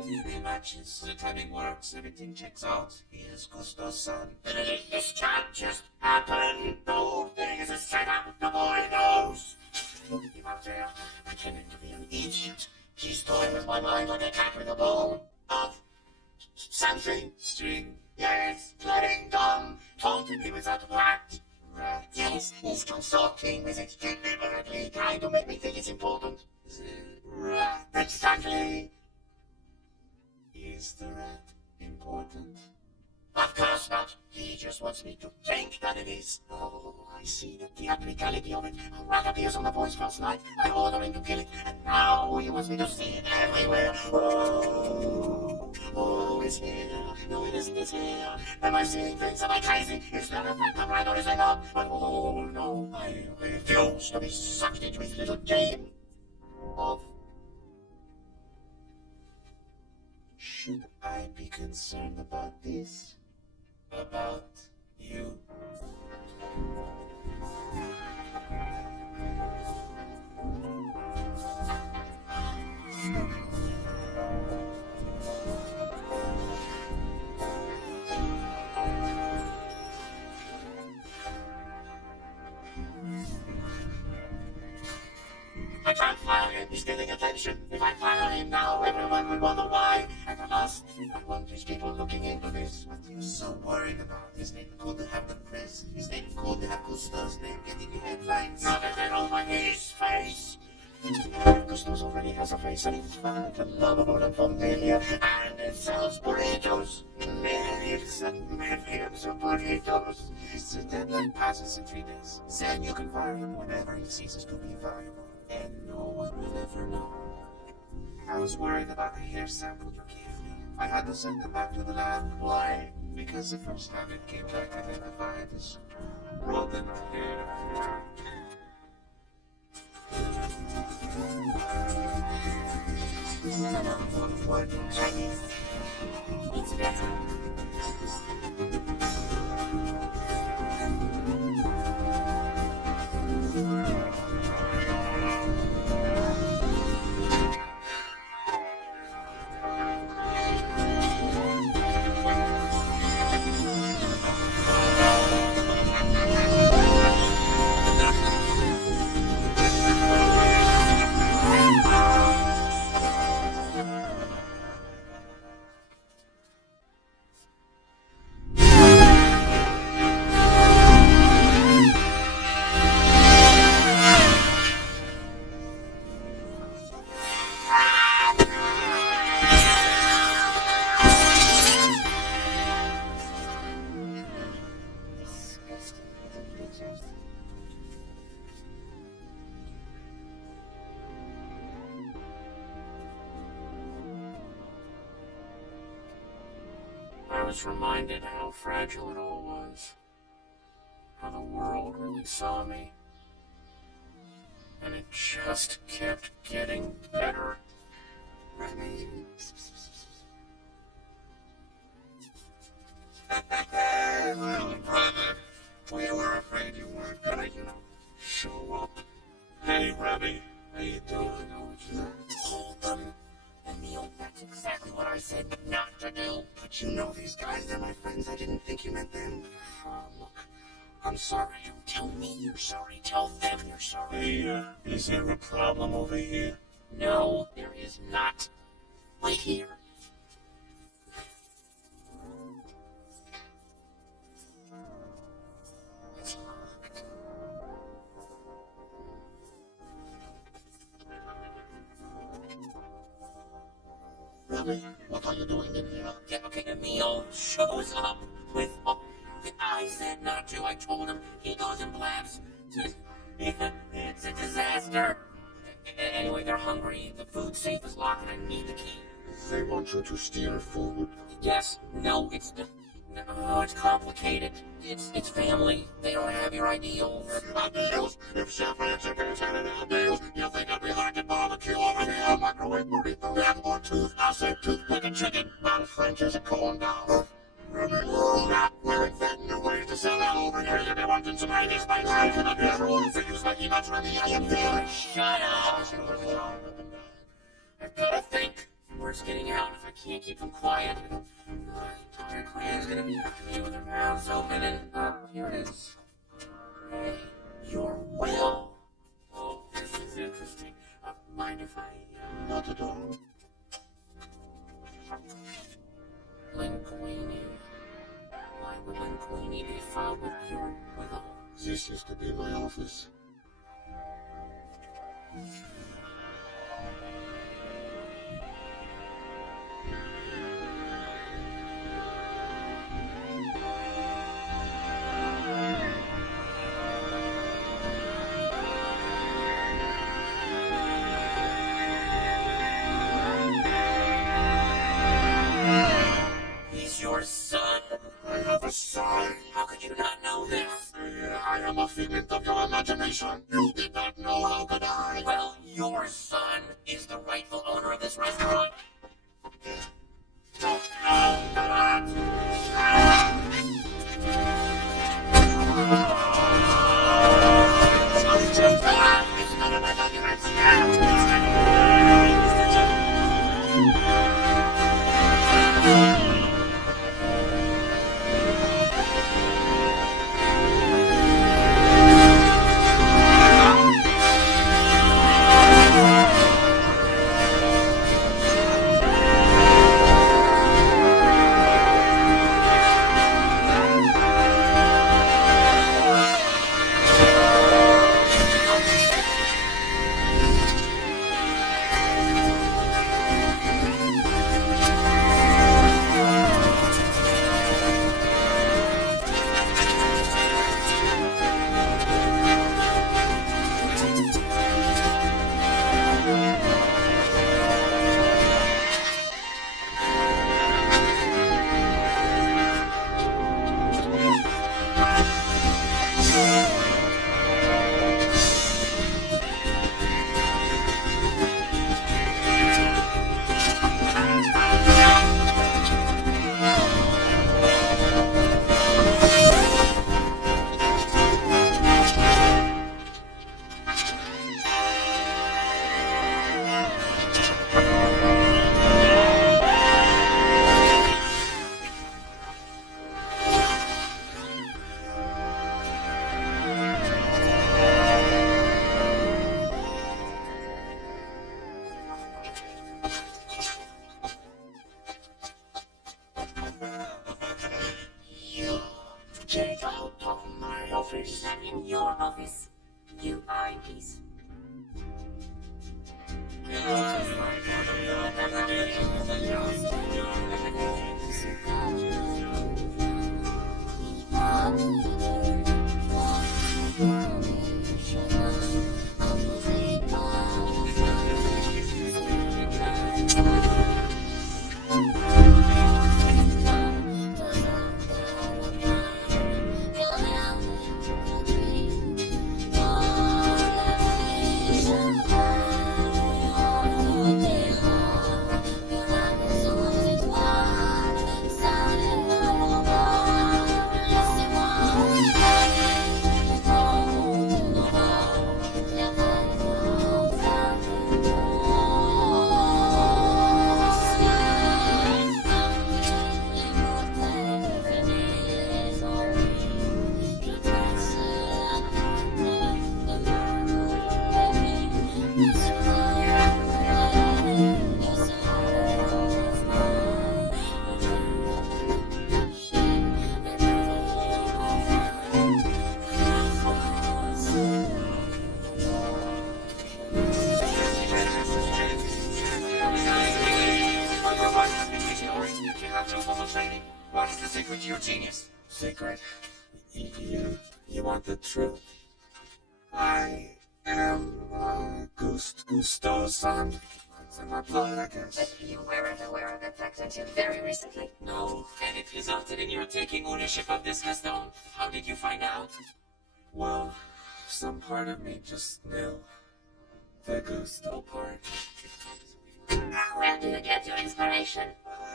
The matches, the timing works, everything checks out. Here's Gusto's son. This can't just happen. The whole thing is a setup. The boy knows. Look at him out there, pretending to be an idiot. He's toying with my mind like a cat with a ball of something. String. Yes, playing dumb, taunting me without that. Rat. Yes, he's consulting with it deliberately, trying to make me think it's important. The rat. Exactly. Is the rat important? Of course not. He just wants me to think that it is. Oh, I see the theatricality of it. A rat appears on the boy's first night. I order him to kill it, and now he wants me to see it everywhere. Oh, it's here. No, it isn't. It's here. Am I seeing things? Am I crazy? Is there a phantom rat or is it not? But oh no, I refuse to be sucked into his little game of... Should I be concerned about this? About you? I can't fire him, he's getting attention. If I fire him now, everyone will wonder why. And the last thing I want is people looking into this. What are you so worried about? His name could have the press. His name could have Gusto's name getting in headlines. Now that they're over his face. Gusto's already has a face and it's fun and lovable and familiar. And it sells burritos. Millions and millions of burritos. His deadline passes in 3 days. Then you can fire him whenever he ceases to be valuable. And no one will ever know. I was worried about the hair sample you gave me. I had to send it back to the lab. Why? Because the first time it came back identified as rodent hair. What? Chinese. It's better. was reminded how fragile it all was. How the world really saw me. And it just kept getting better. Remy. Little brother, we were afraid you weren't gonna, show up. Hey, Remy, how you doing? Told them. And Neil, that's exactly what I said not to do. But you know these guys, they're my friends. I didn't think you meant them. Look, I'm sorry. Don't tell me you're sorry. Tell them you're sorry. Hey, is there a problem over here? No, there is not. Wait here. It's locked. Remy, what are you doing in here? Yeah, okay, Emil shows up with... I said not to. I told him. He goes and blabs. It's a disaster. Anyway, they're hungry. The food safe is locked and I need the key. They want you to steal food. Yes. No, it's complicated. It's family. They don't have your ideals. Ideals? If Chef Ranchers had any ideals, you think I'd be hacking barbecue over here, microwave burrito, and or tooth? I said toothpick and chicken, not French as a corn dog. Remy, we're inventing new ways to sell that over here. You've been wanting some ideas by time, and I'm here for use my emails, Remy. I am there. Shut up! I've got to think. Word's getting out if I can't keep them quiet. The entire clan's gonna be after me with their mouths open and... here it is. Hey, your will. Oh, this is interesting. Mind if I... Not at all. Linguini. Why would Linguini be filed with your will? This used to be my office. He's your son. I have a son. How could you not know this? I am a figment of your imagination. You did not know, how could I? Well, your son is the rightful owner of this restaurant. Don't know that. It's none of my documents. Get out of my office. I'm in your office. You are in peace. right. You want the truth? I am Gusto-san. It's in my blood, I guess. But you weren't aware of the fact until very recently. No, and it resulted in your taking ownership of this custom. How did you find out? Well, some part of me just knew. The Gusto part. Where do you get your inspiration?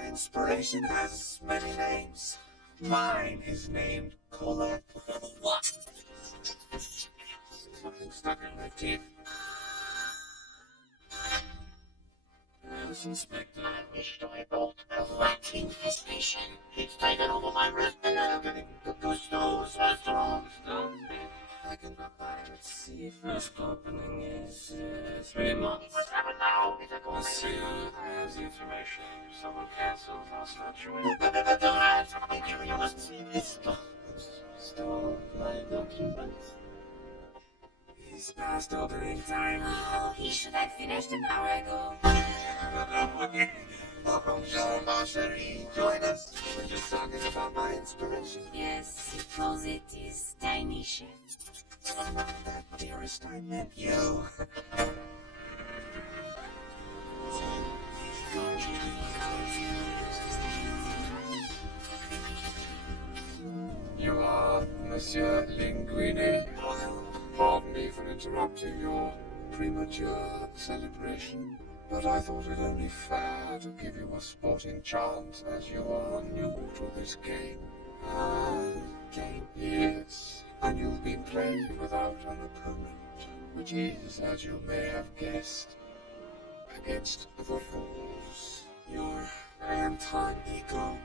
Inspiration has many names. Mine is named Colette. What? Something stuck in my teeth. Yes, Inspector. I wish to report a rat infestation. It's taken over my rest and I'm getting the Gusto's restaurant. I can go by and see. First opening is 3 months. What happened now? Is it going Monsieur, I have the information. Someone cancelled. I'll start you in. Don't ask. You must see this. Stole my documents. He's past opening time. Oh, he should have finished an hour ago. Welcome, Jean Marcherie. Join us. We're just talking about my inspiration. Yes, he calls it his tiny chef. That dearest, I meant you. You are Monsieur Linguini. Pardon me for interrupting your premature celebration, but I thought it only fair to give you a sporting chance as you are new to this game. Game? Yes, and you'll be playing without an opponent, which is, as you may have guessed, against the rules. Your anti-ego.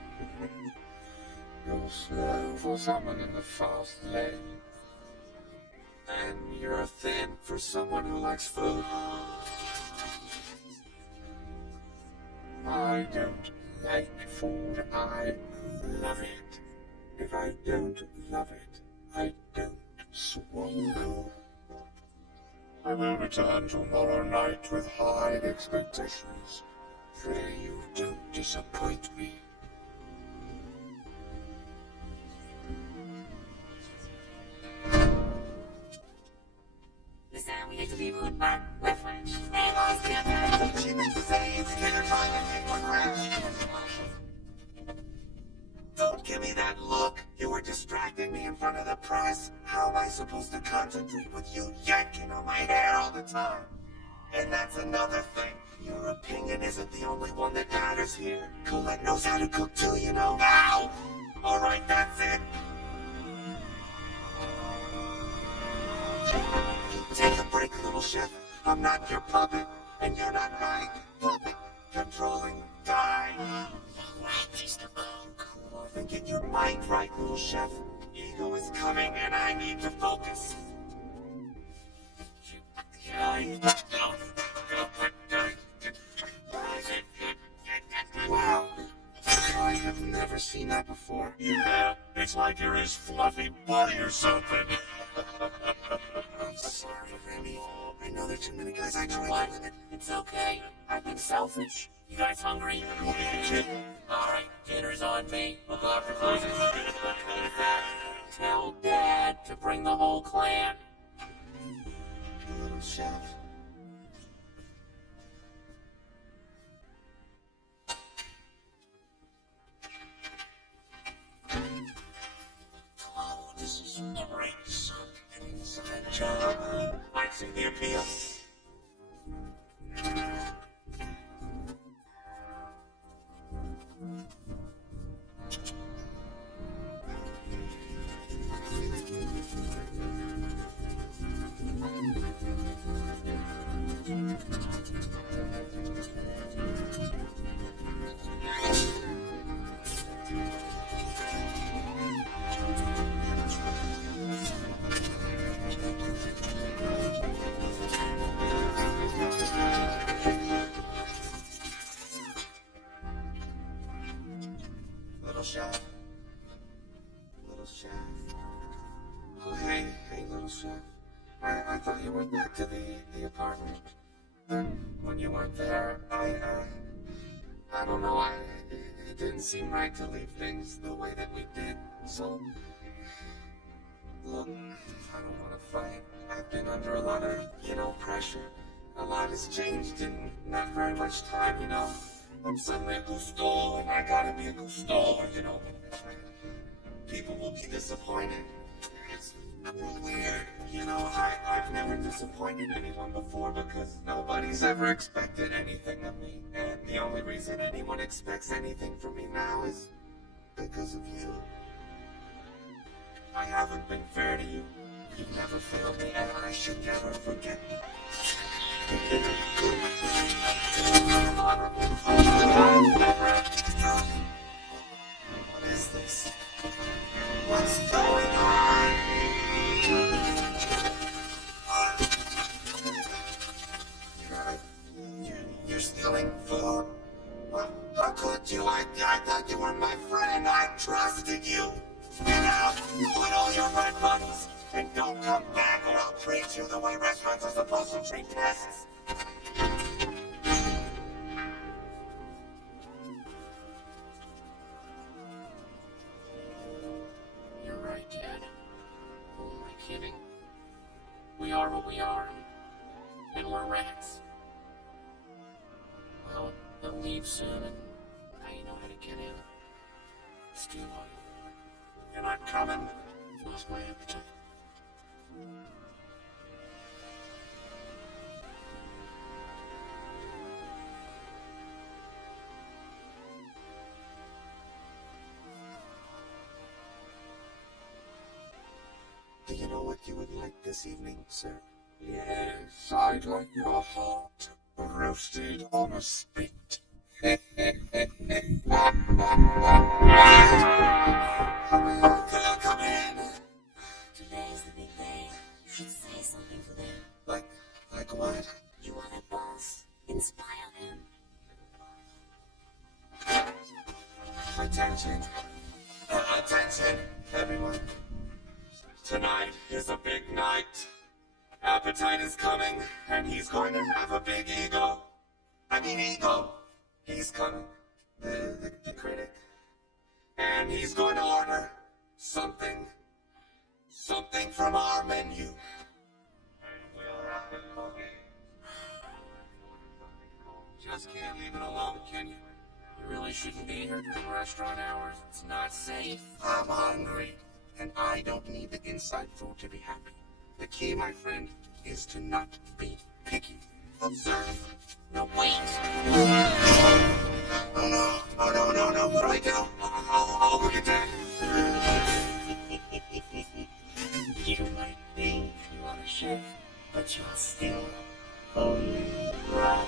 You're slow for someone in the fast lane. And you're thin for someone who likes food. I don't like food, I love it. If I don't love it, I don't swallow. I will return tomorrow night with high expectations. Pray you don't disappoint me. Listen, we hate to be rude, but we're French. And I still have She meant to say it's dinner time and take one crash. Don't give me that look. You were distracting me in front of the press. How am I supposed to concentrate with you yanking on my hair all the time? And that's another thing. Your opinion isn't the only one that matters here. Colette knows how to cook too, you know. Ow! Alright, that's it. Take a break, little chef. I'm not your puppet, and you're not my puppet. Controlling die. What is the cook? Then get your mind right, little chef. Ego is coming, and I need to focus. Wow. I have never seen that before. Yeah, it's like you're his fluffy buddy or something. I'm sorry, Remy. I know there are too many guys I try What? to limit. It's okay. I've been selfish. You guys hungry? Alright, dinner's on me. We'll go after closing. In fact, tell Dad to bring the whole clan. Little chef. Oh, this is a great son. An inside job. I see the appeal. Little chef. Little chef. Oh, hey, little chef. I thought you went back to the apartment. Then, when you weren't there, I don't know, it didn't seem right to leave things the way that we did. So, don't want to fight. I've been under a lot of, pressure. A lot has changed in not very much time, I'm suddenly a Gusto, and I gotta be a Gusto, People will be disappointed. It's weird, I've never disappointed anyone before because nobody's ever expected anything of me. And the only reason anyone expects anything from me now is because of you. I haven't been fair to you. You've never failed me, and I should never forget you. What is this? What's going on? You're stealing food? Well, how could you? I thought you were my friend. I trusted you. Get out! Put all your red bunnies! And don't come back or I'll treat you the way restaurants are supposed to treat guests! You're right, Dad. Who am I kidding? We are what we are, and we're rats. Well, they'll leave soon, and I know how to get in. Still, You're not coming? I've lost my appetite. Do you know what you would like this evening, sir? Yes, I'd like your heart roasted on a spit. Come in. Today's the big day. You should say something to them. Like what? You are the boss. Inspire them. Attention. Attention, everyone. Tonight is a big night. Appetite is coming, and he's going to have a big ego. Ego. He's coming, the critic. And he's going to order something from our menu. And we'll have it cooking. Just can't leave it alone, can you? You really shouldn't be here during restaurant hours. It's not safe. I'm hungry, and I don't need the inside food to be happy. The key, my friend, is to not be picky. Observe. No, wait! Oh no, what do I do? I'll look at that. You might think you are a chef, but you are still only rat.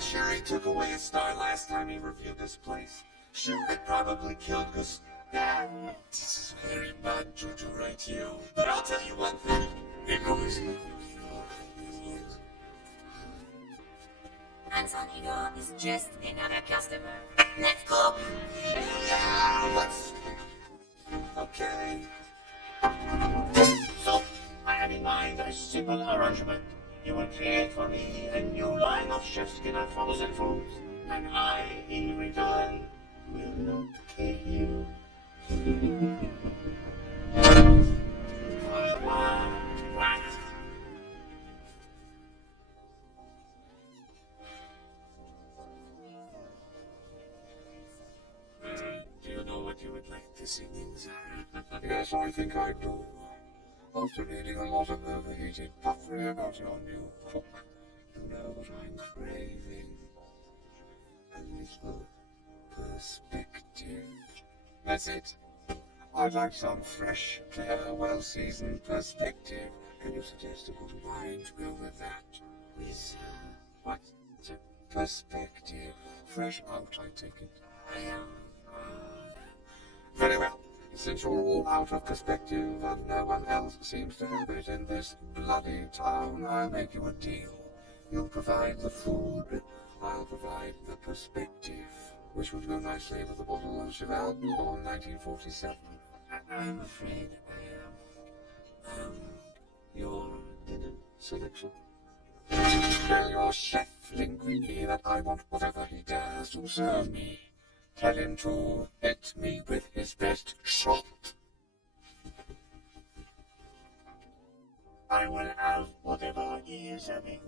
Sure, he took away his star last time he reviewed this place. Sure, it probably killed Gus. Dad, this is very bad juju right here. But I'll tell you one thing. Anton Igor is just another customer. Let's go! Yeah, let's... Okay. So, I have in mind a simple arrangement. You will create for me a new line of chef's-dinner frozen foods, and I, in return, will not kill you. Do you know what you would like this evening, sir? Yes, I think I do. After reading a lot of overheated puffery about your new cook, you know what I'm craving? A little perspective. That's it. I'd like some fresh, clear, well-seasoned perspective. Can you suggest a good wine to go with that? With, what? Perspective. Fresh out, I take it. Very well. Since you're all out of perspective and no one else seems to have it in this bloody town, I'll make you a deal. You'll provide the food, I'll provide the perspective, which would go nicely with a bottle of Cheval Blanc 1947. I'm afraid I am your dinner selection. Tell your chef Linguini that I want whatever he dares to serve me. Tell him to hit me with his best shot. I will have whatever he is having.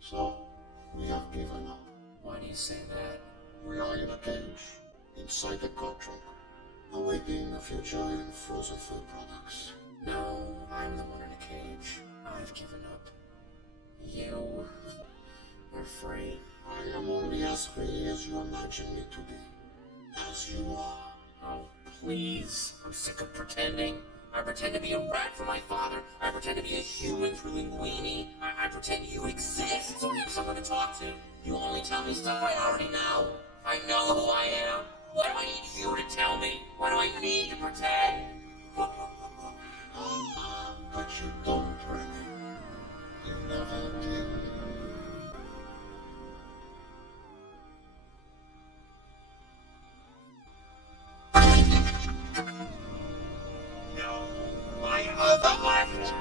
So, we have given up. Why do you say that? We are in a cage, inside the contract, awaiting a future in frozen food products. No, I'm the one in a cage. I've given up. You are free. I am only as free as you imagine me to be. As you are. Oh, please. I'm sick of pretending. I pretend to be a rat for my father. I pretend to be a human through Linguini. I pretend you exist so I have someone to talk to. You only tell me stuff I already know. I know who I am. Why do I need you to tell me? Why do I need to pretend? But you don't, Remy. You never did. No, my other left.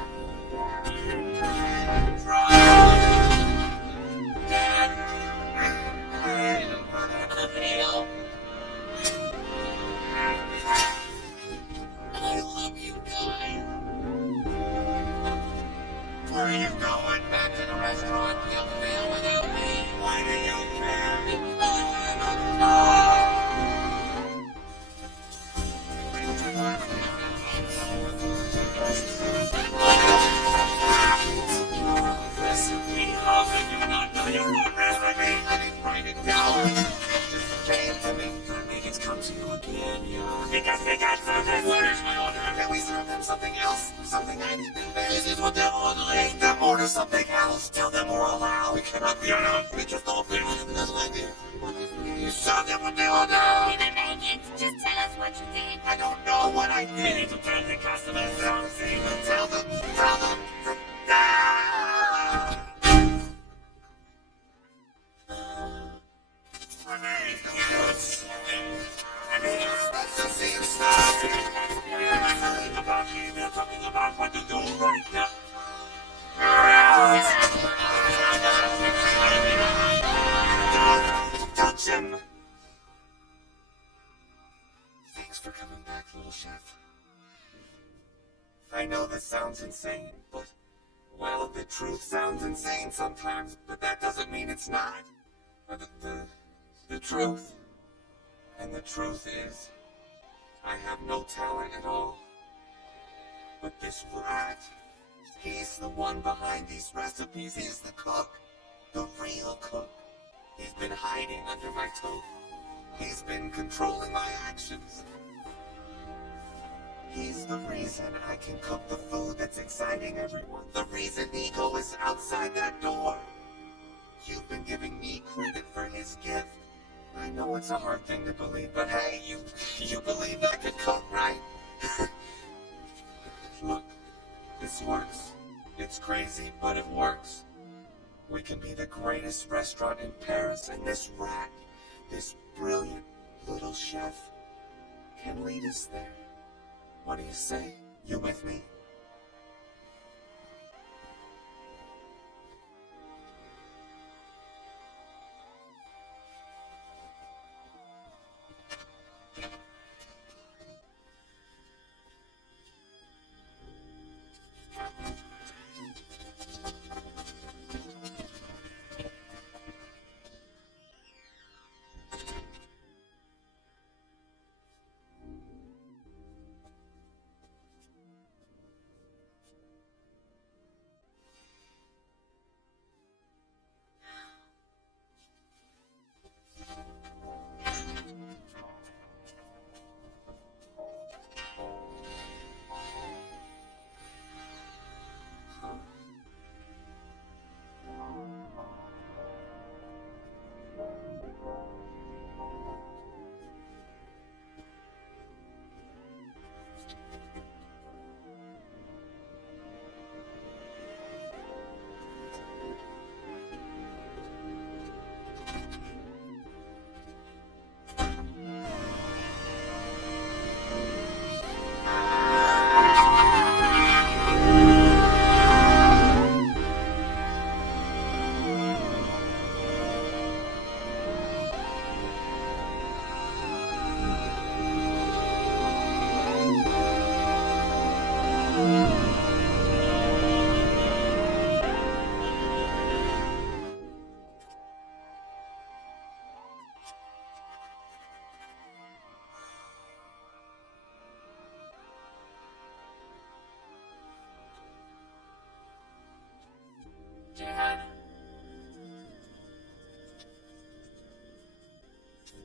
Dad. Neil. I love you, guys. Where are you going? Back to the restaurant. You'll fail without me. Why do you care? Recipe, how can you not know your own recipe? I didn't write it down. Just came to me. I think it's come to you again, yeah. Because something orders my order. Can we serve them something else? Something I didn't invent. This is what they're ordering. Make them order something else. Tell them we're allowed. We cannot be around. We just don't think. That's an idea. What if you show them what they order? We didn't make it. Just tell us what you did. I don't know what I did. We need to tell the customers. Tell them. Tell them. Talking about what to do right now. Touch him. Thanks for coming back, little chef. I know this sounds insane, but, well, the truth sounds insane sometimes, but that doesn't mean it's not. The truth. And the truth is, I have no talent at all. But this rat, he's the one behind these recipes. He's the cook. The real cook. He's been hiding under my tofu. He's been controlling my actions. He's the reason I can cook the food that's exciting everyone. The reason Nico is outside that door. You've been giving me credit for his gift. I know it's a hard thing to believe, but hey, you believe I could cook, right? Look, this works. It's crazy, but it works. We can be the greatest restaurant in Paris, and this rat, this brilliant little chef, can lead us there. What do you say? You with me?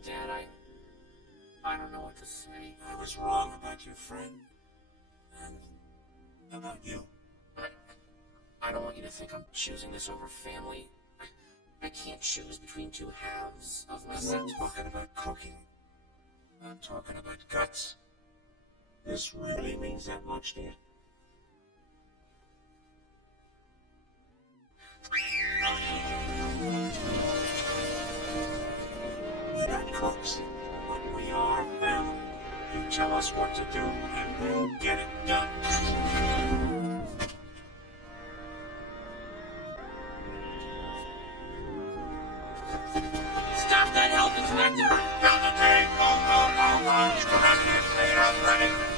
Dad, I don't know what to say. I was wrong about your friend. And about you. I don't want you to think I'm choosing this over family. I can't choose between two halves of I'm myself. not talking about cooking. I'm talking about guts. This really means that much to you? We're not cooks, but we are family. You tell us what to do, and we'll get it done. Stop that health inspector! Delta Day, go, go, go, go. Come out here, play it out, ready?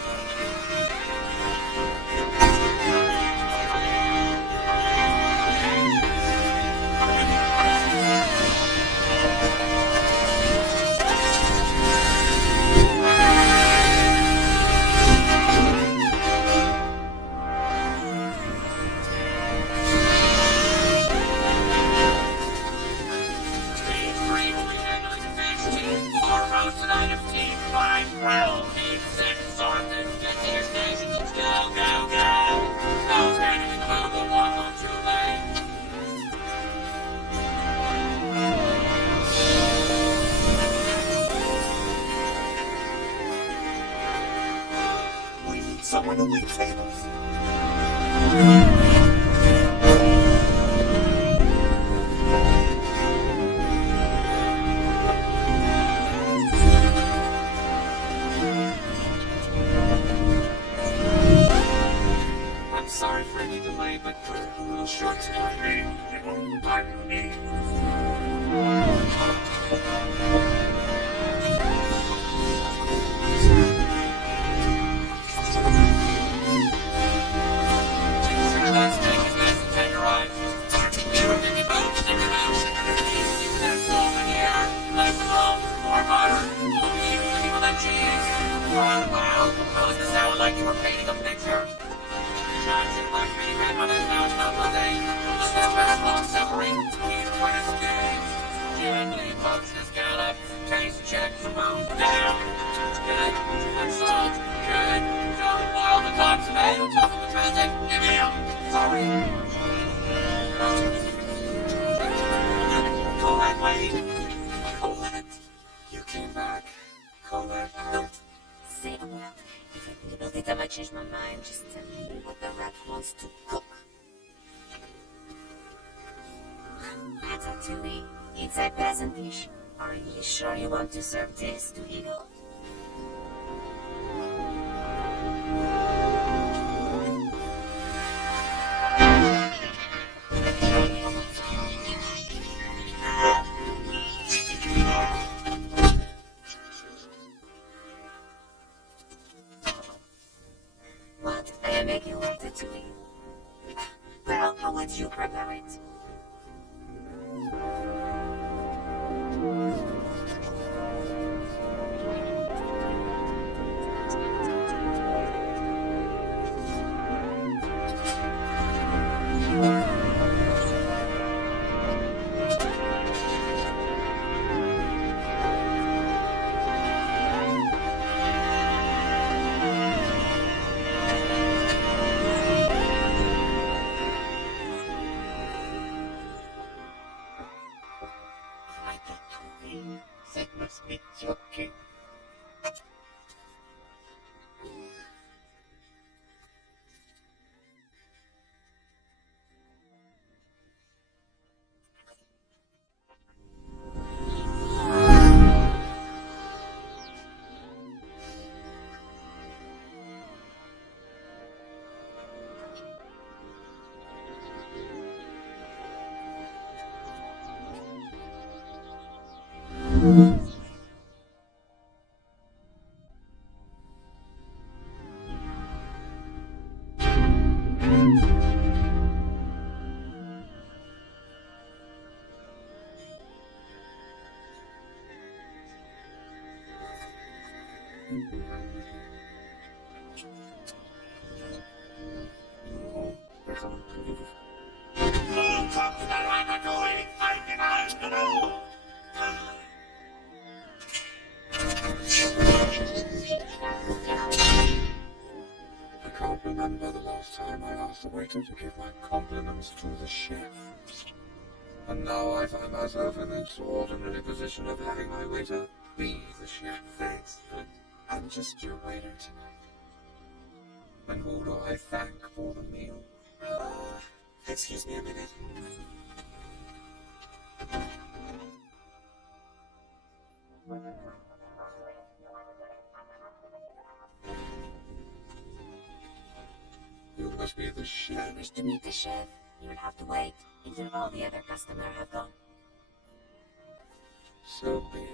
We need someone to wait tables. I'm sorry for any delay, but we're a little short today. Pardon me. Colette, wait. Colette, you came back. Colette, Say the word. If I think about it, I might change my mind. Just tell me what the rat wants to cook. Ratatouille. It's a peasant dish. Are you sure you want to serve this to Eagle? What? I am making ratatouille. Well, how would you prepare it? Ratatouille. That must be joking. last time I asked the waiter to give my compliments to the chef. And now I find myself in the extraordinary position of having my waiter be the chef. Thanks, but I'm just your waiter tonight. And who do I thank for the meal? Excuse me a minute. You must be the chef. Wish to meet the chef. You would have to wait until all the other customers have gone. So be it.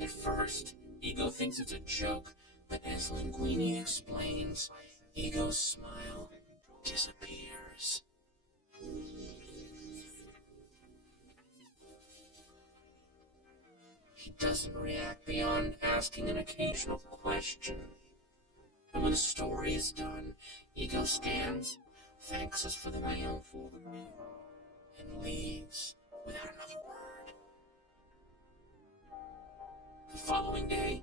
At first, Ego thinks it's a joke, but as Linguini explains, Ego's smile disappears. He doesn't react beyond asking an occasional question. And when the story is done, Ego stands, thanks us for the meal, and leaves without another word. The following day,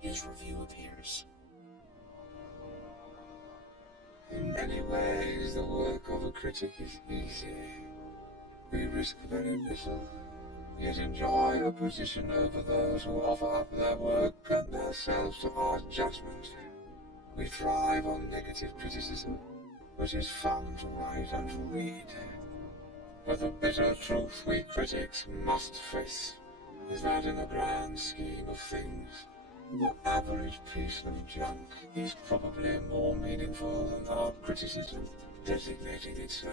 his review appears. In many ways, the work of a critic is easy. We risk very little, yet enjoy a position over those who offer up their work and themselves to our judgment. We thrive on negative criticism, which is fun to write and to read. But the bitter truth we critics must face is that in the grand scheme of things, the average piece of junk is probably more meaningful than our criticism designating it so.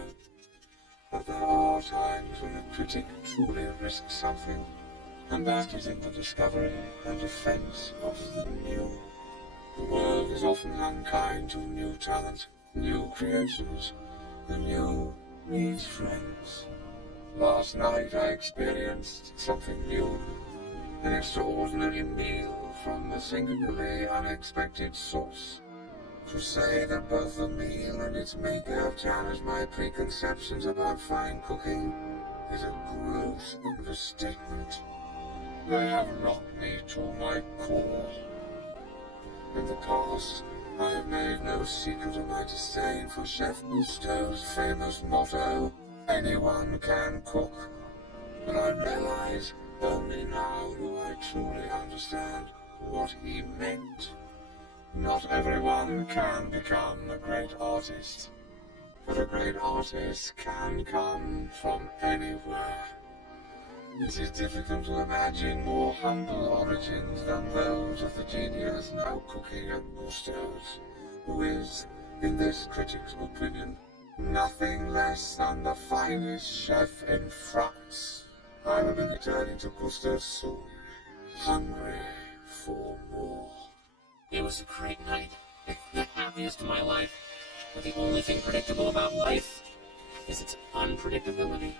But there are times when a critic truly risks something, and that is in the discovery and defense of the new. The world is often unkind to new talent, new creations. The new needs friends. Last night I experienced something new, an extraordinary meal from a singularly unexpected source. To say that both the meal and its maker challenge my preconceptions about fine cooking is a gross understatement. They have rocked me to my core. In the past, I have made no secret of my disdain for Chef Gusteau's famous motto, "Anyone can cook." But I realize only now do I truly understand what he meant. Not everyone can become a great artist, but a great artist can come from anywhere. It is difficult to imagine more humble origins than those of the genius now cooking at Gusteau's, who is, in this critic's opinion, nothing less than the finest chef in France. I will be returning to Gusteau soon, hungry for more. It was a great night, the happiest of my life. But the only thing predictable about life is its unpredictability.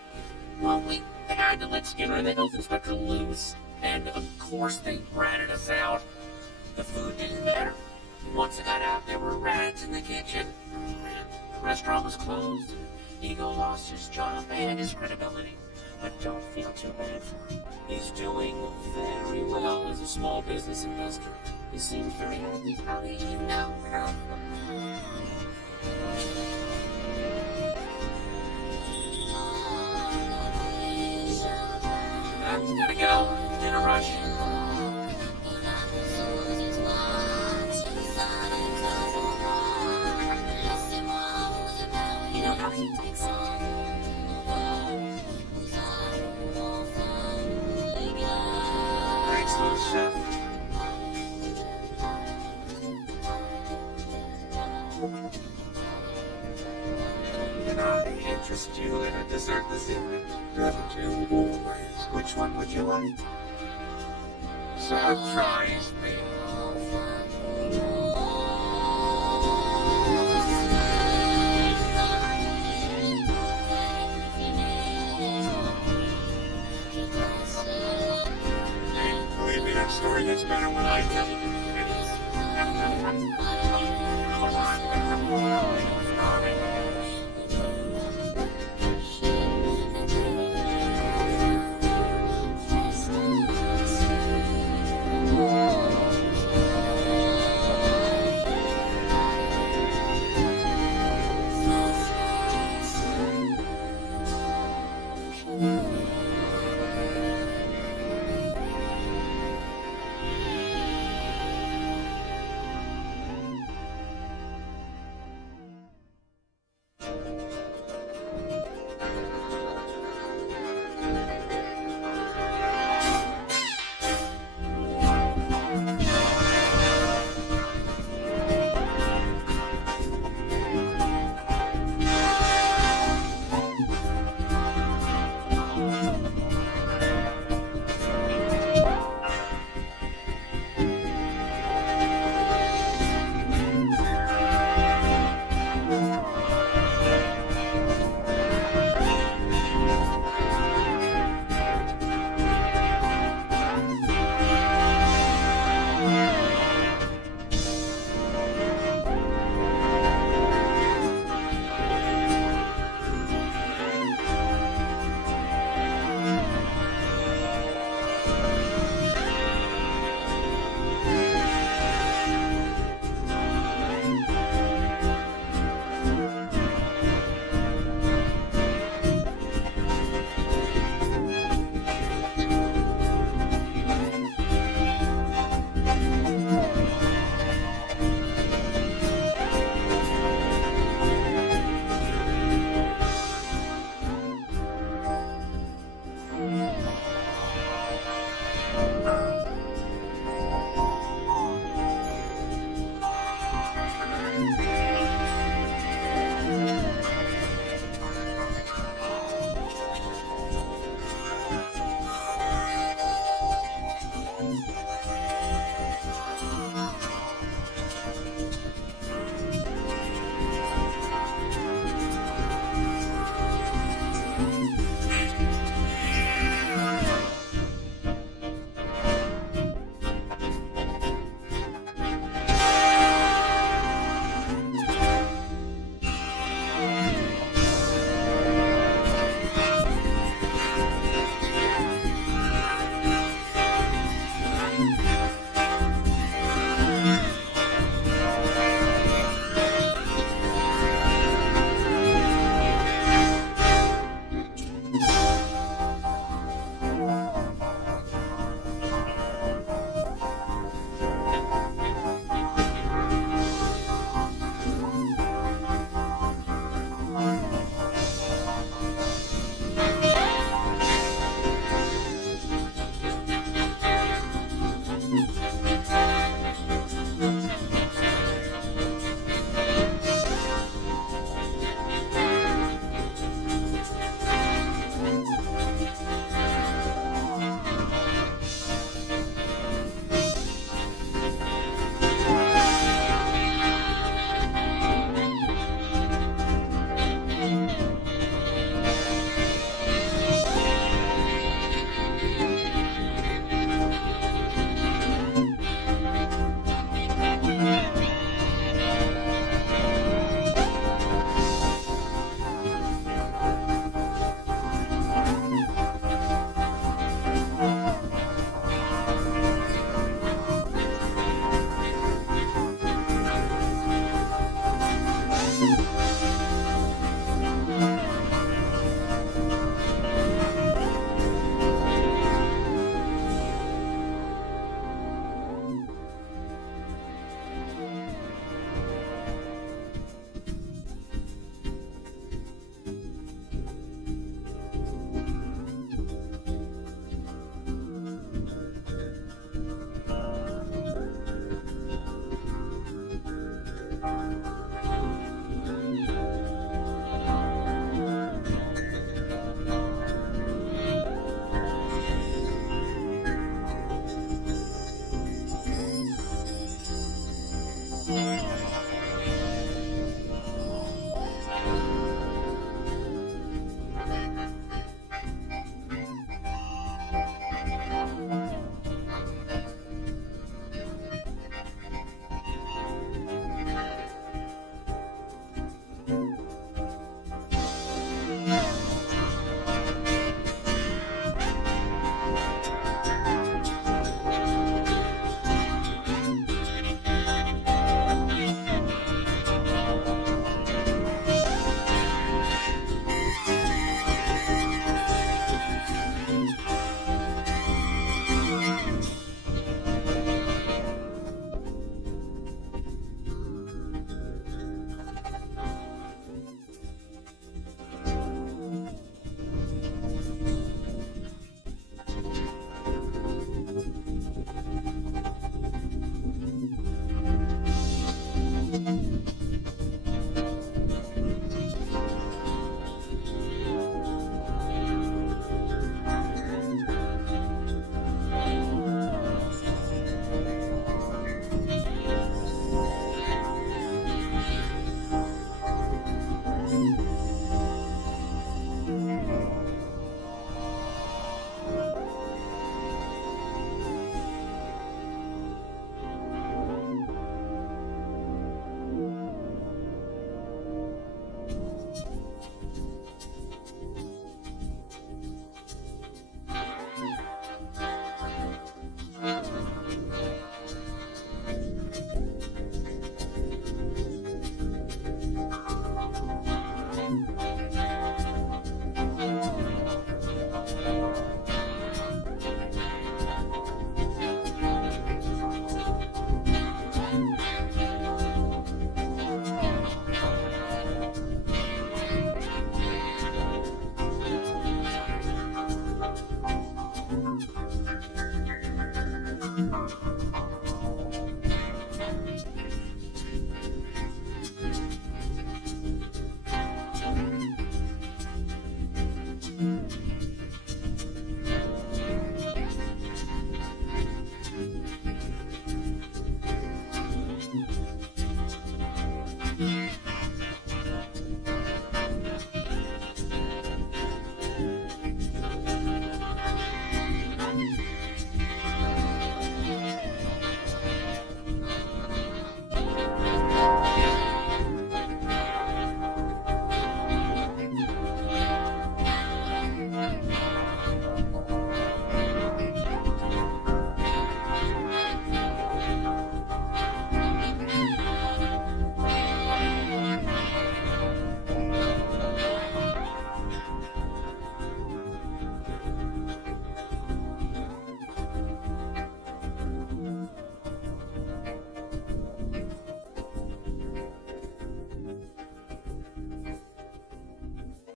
Well, we had to let Skinner and the health inspector loose, and of course they ratted us out. The food didn't matter. Once it got out, there were rats in the kitchen. The restaurant was closed, and Ego lost his job and his credibility. But don't feel too bad for him. He's doing very well as a small business investor. He seems very happy. How do you know? Gotta go. In a rush. You know how he takes it. Thanks, little chef. Can I interest you in a dessert this evening? Haven't you always? Which one would you like? Surprise me. It's better when I tell you.